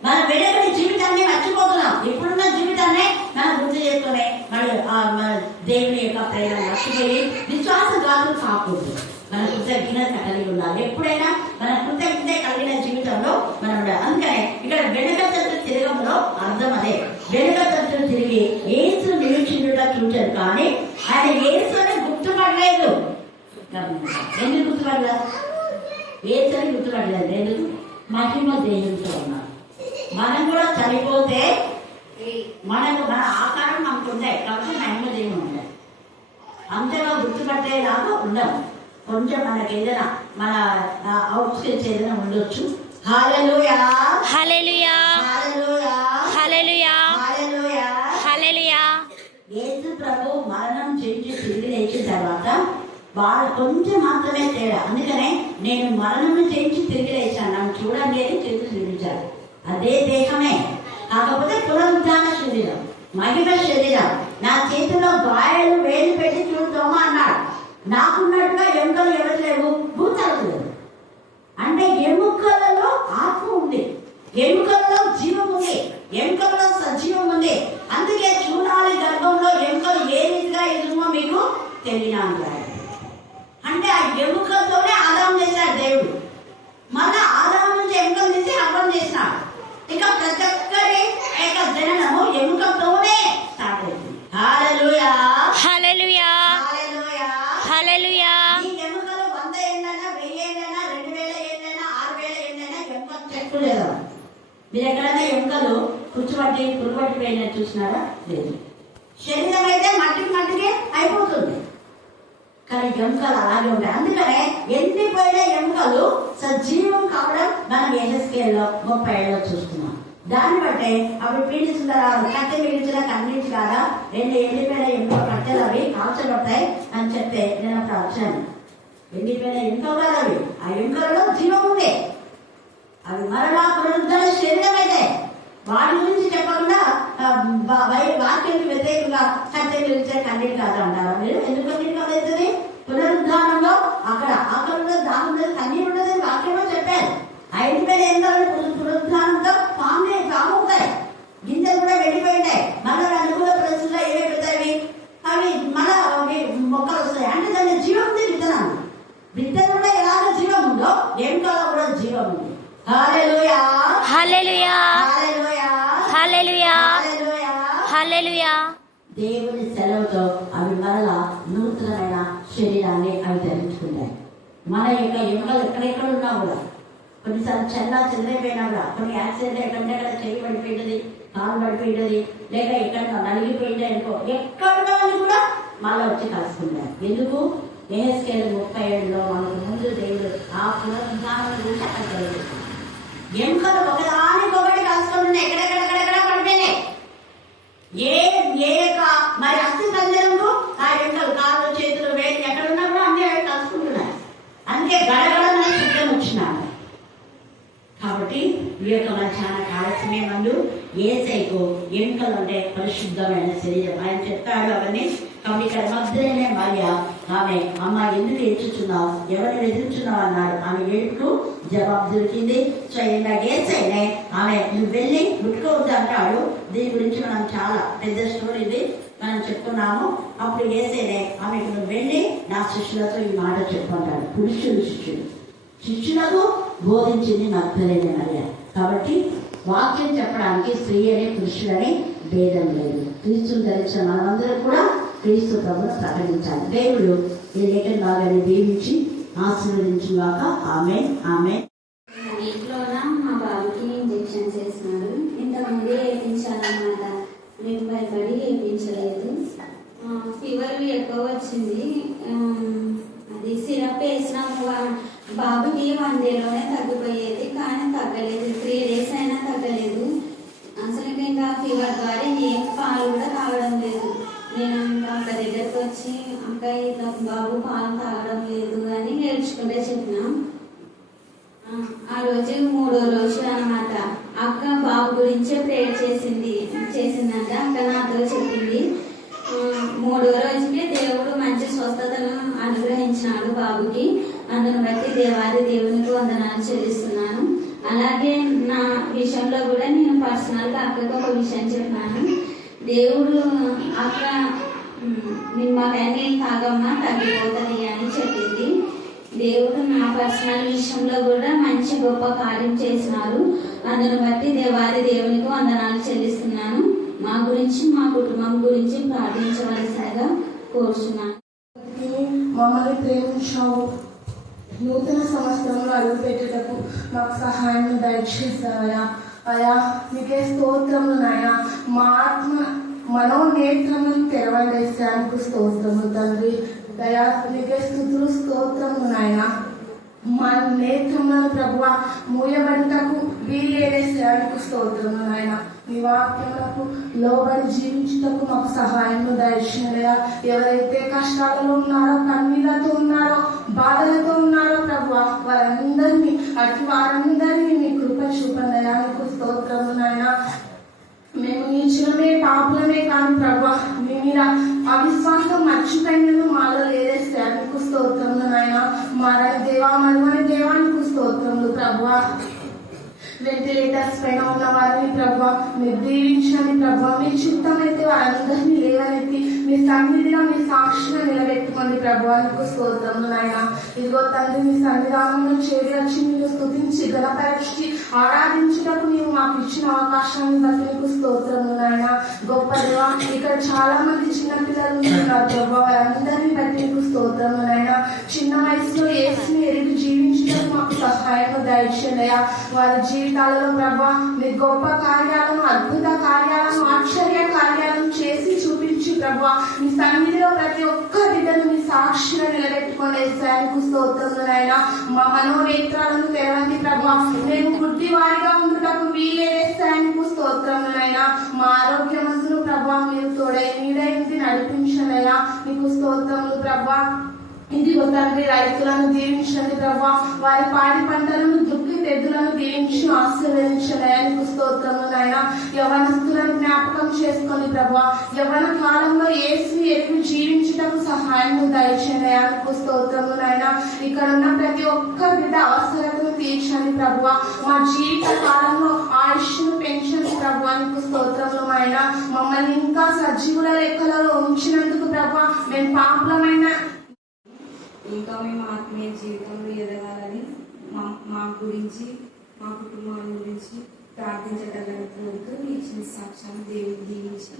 మన వెనకటి జీవితాన్ని మర్చిపోతున్నాం. ఇప్పుడున్న జీవితాన్ని మనం గుర్తు చేసుకుని మన దేవుని యొక్క ప్రేరణ మర్చిపోయి విశ్వాసఘాతులు కాకూడదు. మన కృతజ్ఞత కలిగి ఉండాలి. ఎప్పుడైనా మన కృతజ్ఞత కలిగిన జీవితంలో జీవితంలో మనం ఉండాలి. అందుకనే ఇక్కడ వెనుక తట్టు తిరగంలో అర్థం అదే. వెనుక తట్టు తిరిగి యేసు నిలిచిండుట చూచారు, కానీ ఆయన యేసుని గుర్తుపడలేదు. ఎందుకు గుర్తుపడలేదు? యేసుని గుర్తుపడలేదు. ఎందుకు? మహిమ దేహంతో ఉన్నారు. మనం కూడా చనిపోతే మన ఆకారం మనకు ఉంటాయి కాబట్టి మహిమ దేహం ఉంటాయి. అంతేగా గుర్తుపట్టేలాగా ఉండవు. కొంచెం మనకి ఏదైనా మన అవుట్స్కెట్స్ ఏదైనా ఉండొచ్చు. హల్లెలూయా, హల్లెలూయా, హల్లెలూయా, హల్లెలూయా, హల్లెలూయా. హల్లెలూయా. యేసు ప్రభు మరణం చేసి తిరిగి లేచిన తర్వాత వాళ్ళు కొంచెం మాత్రమే తేడా. అందుకనే నేను మరణం చేయించి తిరిగి లేచాను, నన్ను చూడండి అని చేతులు చూపించారు. అదే దేహమే, కాకపోతే పునరుద్ధాన శరీరం, మహిమ శరీరం. నా చేతిలో గాయాలు వేలు పెట్టి చూద్దామా అన్నాడు. నాకున్నట్టుగా ఎముకలు ఎవరు లేవు, భూతాలకు లేవు. అంటే ఎముకలలో ఆత్మ ఉంది, ఎముకలలో జీవం ఉంది, ఎముకలలో సజీవం ఉంది. అందుకే చూడాలి గర్భంలో ఎముకలు ఏ రీతిగా ఎదురుమో మీకు తెలియనా. అంటే ఆ ఎముకలతోనే ఆదాం చేశాడు దేవుడు. మళ్ళా ఆదాం నుంచి ఎముకలు తీసి అర్థం చేసినాడు. ఇక ప్రతి ఒక్కరి యొక్క జననము ఎముకతోనే స్టార్ట్ అవుతుంది. హల్లెలూయా, హల్లెలూయా, హల్లెలూయా, హల్లెలూయా. ఈ ఎముకలు 100 ఏళ్ళైనా 1000 ఏళ్ళైనా 2000 ఏళ్ళైనా 6000 ఏళ్ళైనా ఎముకలు చెట్టు లేదు. మీరు ఎక్కడైనా ఎముకలు కూర్చోబట్టి పురుగొట్టిపోయినా చూసినారా? లేదు. శరీరం అయితే మట్టికి అయిపోతుంది, కానీ ఎముకలు అలాగే ఉంటాయి. అందుకనే ఎండిపోయిన ఎముకలు సజీవం కావడం మనం ఎహెస్కేల్లో 30 ఏళ్ళలో చూస్తున్నాం. దాన్ని బట్టే అప్పుడు పీడిస్తున్నారు, కట్టె మిగిల్చిన కన్నించి కాదా 2 ఎండిపోయిన ఎముక కట్టెలు అవి కాల్చబడతాయి అని చెప్తే నేను అప్పుడు వచ్చాను. ఎండిపోయిన ఎముకలు కాదు అవి, ఆ ఎముకలలో జీవం ఉంది. అవి మరలా పునరుద్ధరణ శరీరం అయితే వాటి గురించి చెప్పకుండా వాక్యానికి వ్యతిరేకంగా కట్టె మిగిల్చే కన్నీటి కాదు అంటారు. మీరు ఎందుకు కన్నీటి కాదు అవుతుంది? పునరుద్ధానంలో అక్కడ దాని మీద కన్నీరు ఉండదని వాక్యంలో చెప్పారు. 5,000 ఏళ్ళ పునరుద్ధానంతో పాముతాయి, గింజలు కూడా వెళ్ళిపోయింటాయి. మళ్ళీ అనుకూల పరిస్థితుల్లో ఏమైపోతాయి? అవి మళ్ళీ మొక్కలు వస్తాయి. అంటే దాని జీవం ఉంది. విత్తనం కూడా ఎలాగ జీవం ఉందో ఎముకలో కూడా జీవం ఉంది. హల్లెలూయా, హల్లెలూయా, హల్లెలూయా, హల్లెలూయా, హల్లెలూయా, హల్లెలూయా. దేవుని సెలవుతో అవి మరలా నూతనమైన శరీరాన్ని అవి ధరించుకున్నాయి. మన యొక్క ఎముకలు ఎక్కడెక్కడ ఉన్నా కూడా కొన్నిసార్లు చెదిరైపోయినా కూడా, కొన్ని యాక్సిడెంట్ ఎక్కడెక్కడ చెయ్యి పడిపోయింది, కాలు పడిపోయింది, లేక ఎక్కడ నలిగిపోయింది అనుకో, ఎక్కడ కూడా మళ్ళీ వచ్చి కలుసుకున్నారు. ఎందుకు? ఎహెస్కేలు 30 ఏళ్ళలో మనకు ముందు దేవుడు ఆ పునరుద్ధానం గురించి అక్కడ జరుగుతుంది. ఎముకలు ఒకదానికొకటి కలుసుకొని ఉన్నాయి, ఎక్కడెక్కడెక్కడెక్కడ పడిపోయినాయి. ఏ యొక్క మరి అస్థి పంజరంకు ఆ ఎముకలు కాళ్ళు చేతులు వేలు ఎక్కడున్నా కూడా అన్ని కలుసుకుంటున్నాయి. అందుకే గడగడ శబ్దం వచ్చినాడు. కాబట్టి ఈ యొక్క మధ్యాహ్న కాల సమయంలో యేసయ్యకు ఎముకలు అంటే పరిశుద్ధమైన శరీరం ఆయన చెప్పాడు అవన్నీ. కాబట్టి ఇక్కడ మగ్దలేనే మరియ ఆమె అమ్మ ఎందుకు ఏడ్చుచున్నావు, ఎవరిని ఎదుర్చున్నావు అన్నాడు. ఆమె ఏడుపుకు జవాబు దొరికింది. స్వయంగా యేసయ్యనే ఆమె నువ్వు వెళ్ళి ముట్టుకోవద్దు అంటాడు. దీని గురించి మనం చాలా పెద్ద స్టోరీ ఇది మనం చెప్పుకున్నాము. అప్పుడు యేసయ్యనే ఆమెకు నువ్వు వెళ్ళి నా శిష్యులతో ఈ మాట చెప్పుకుంటాడు. శిష్యులకు బోధించింది మగ్దలేనే మరియ. కాబట్టి వాక్యం చెప్పడానికి స్త్రీ అని పురుషులని భేదం లేదు. క్రీస్తుని ధరించిన మనమందరం కూడా క్రీస్తు ప్రభువును ప్రకటించాలి. దేవుడు ఈ లేఖన భాగాన్ని దీవించి ఆశీర్వదించుగాక. ఆమేన్, ఆమేన్. ఇంట్లోన మా బాబుకి ఇంజెక్షన్ చేసినాడు. ఇంతకుముందే వేయించాలన్నమాట, మేము భయపడి వేయించలేదు. ఫీవర్ ఎక్కువ వచ్చింది. అది సిరప్ వేసినాము. బాబుకి 1 డేలోనే తగ్గిపోయేది, కానీ తగ్గలేదు. 3 డేస్ అయినా తగ్గలేదు. అసలు ఇంకా ఫీవర్ ద్వారా ఏం పాలు కూడా తాగడం లేదు. నేను ఇంకా అక్క దగ్గరకు వచ్చి అక్క ఇట్లా బాబు పాలు తాగడం లేదు అని నేర్చుకుంటే చెప్పిన. ఆ రోజు 3వ రోజు అన్నమాట. అక్క బాబు గురించే ప్రేయర్ చేసిందంట. అక్క నాతో చెప్పింది. 3వ రోజుకి దేవుడు మంచి స్వస్థతను అనుగ్రహించినాడు బాబుకి. అందును బట్టి దేవునికి వందనాలు చెల్లిస్తున్నాను. అలాగే నా విషయంలో కూడా నేను పర్సనల్గా అక్కకి ఒక విషయం చెప్పాను. దేవుడు అక్క నిమ్మకాయ నీళ్ళు తాగమ్మా తగ్గిపోతుంది అని చెప్పింది. దేవుడు నా పర్సనల్ విషయంలో కూడా మంచి గొప్ప కార్యం చేసినారు. అందును బట్టి దేవాది దేవునికి వందనాలు చెల్లిస్తున్నాను. మా గురించి మా కుటుంబం గురించి ప్రార్థించవలసిందిగా కోరుచున్నాను. మమ్మల్ని ప్రేమించావు. నూతన సంవత్సరంలో అడుగు పెట్టేటకు మాకు సహాయం దయచేసావయ్యా. అయా నీకే స్తోత్రములు నాయన. మా ఆత్మ మనోనేత్రములను తెరవండేసానికి స్తోత్రములు తండ్రి. దయా నీకే స్తుతులు స్తోత్రములు నాయన. మా నేత్రములను ప్రభువ మూయబడిటకు వీలేసానికి స్తోత్రములు నాయన. నీ వాక్యములకు లోబడి జీవించుటకు మాకు సహాయం దయచేయగా. ఎవరైతే కష్టాలలో ఉన్నారో, కన్నీళ్లతో ఉన్నారో, బాధలతో ఉన్నారో ప్రభువా, వారందరినీ వారందరినీ మీ కృప చూపండియా. నీకు స్తోత్రము నాయన. మేము నీచులమే పాపులమే కానీ ప్రభువా, మీ మీద అవిశ్వాసం మర్చిపోయినను మాలో లేదేస్తే నీకు స్తోత్రములు నాయన. మారని దేవా, మరువని దేవానికి స్తోత్రములు ప్రభువా. వెంటిలేటర్స్ పైన ఉన్న వారిని ప్రభావ మీరు దీవించండి ప్రభావ. మీ చిత్తమైతే వారందరినీ లేవనెత్తి మీ సన్నిధిలో మీ సాక్షిగా నిలబెట్టుకోండి ప్రభావానికి స్తోత్రములు నాయన. ఇదిగో తండ్రి, మీ సన్నిధానంలో చేరి వచ్చి మీరు స్తుతించి గణపరిచి ఆరాధించుటకు నీవు మాకు ఇచ్చిన అవకాశాన్ని బట్టి నీకు స్తోత్రములు నాయన. గొప్ప దేవా, ఇక్కడ చాలా మంది చిన్నపిల్లలు ఉన్నారు ప్రభావ, వారందరినీ బట్టి నీకు స్తోత్రములు నాయన. చిన్న వయసులో యేసుని ఎరిగి జీవించడానికి మాకు సహాయం దయచేయగా. వారి జీవితాలలో ప్రభా మీ గొప్ప కార్యాలను, అద్భుత కార్యాలను, ఆశ్చర్య కార్యాలను చేసి చూపించి ప్రభా మీ సన్నిధిలో ప్రతి ఒక్క బిడ్డను మీ సాక్షిగా నిలబెట్టుకొని వేసానికి స్తోత్రములైనా. మా మనోనేత్రాలను తెరవండి ప్రభా. మేము గుడ్డి వారిగా ఉండటకు వీలే వేసానికి స్తోత్రములైనా. మా ఆరోగ్యమంతులు ప్రభా మీరు తోడై నీడైంది నడిపించనయ్యా. నీకు స్తోత్రములు ప్రభా. ఇదిగో తండ్రి, రైతులను దీవించండి ప్రభా. వారి పాడి పంటలను, దుక్కి తెద్దులను దీవించి ఆశీర్వదించడానికి స్తోత్రములు నాయన. యవనస్తులను జ్ఞాపకం చేసుకొని ప్రభా, యవన కాలంలో యేసు ఎరిగి జీవించుటకు సహాయం దయచేయడానికి స్తోత్రములు నాయన. ఇక్కడ ఉన్న ప్రతి ఒక్క బిడ్డ అవసరతను తీర్చండి ప్రభువా. మా జీవిత కాలంలో ఆయుష్ను పెంచండి ప్రభువానికి స్తోత్రములు నాయన. మమ్మల్ని ఇంకా సజీవుల లెక్కలలో ఉంచినందుకు ప్రభా, మేము పాపులమైన ఇంకా మేము ఆత్మీయ జీవితంలో ఎదగాలని మా గురించి, మా కుటుంబాల గురించి ప్రార్థించగలుగుతూ ఇచ్చిన సాక్ష్యాన్ని దేవుడు దీవించి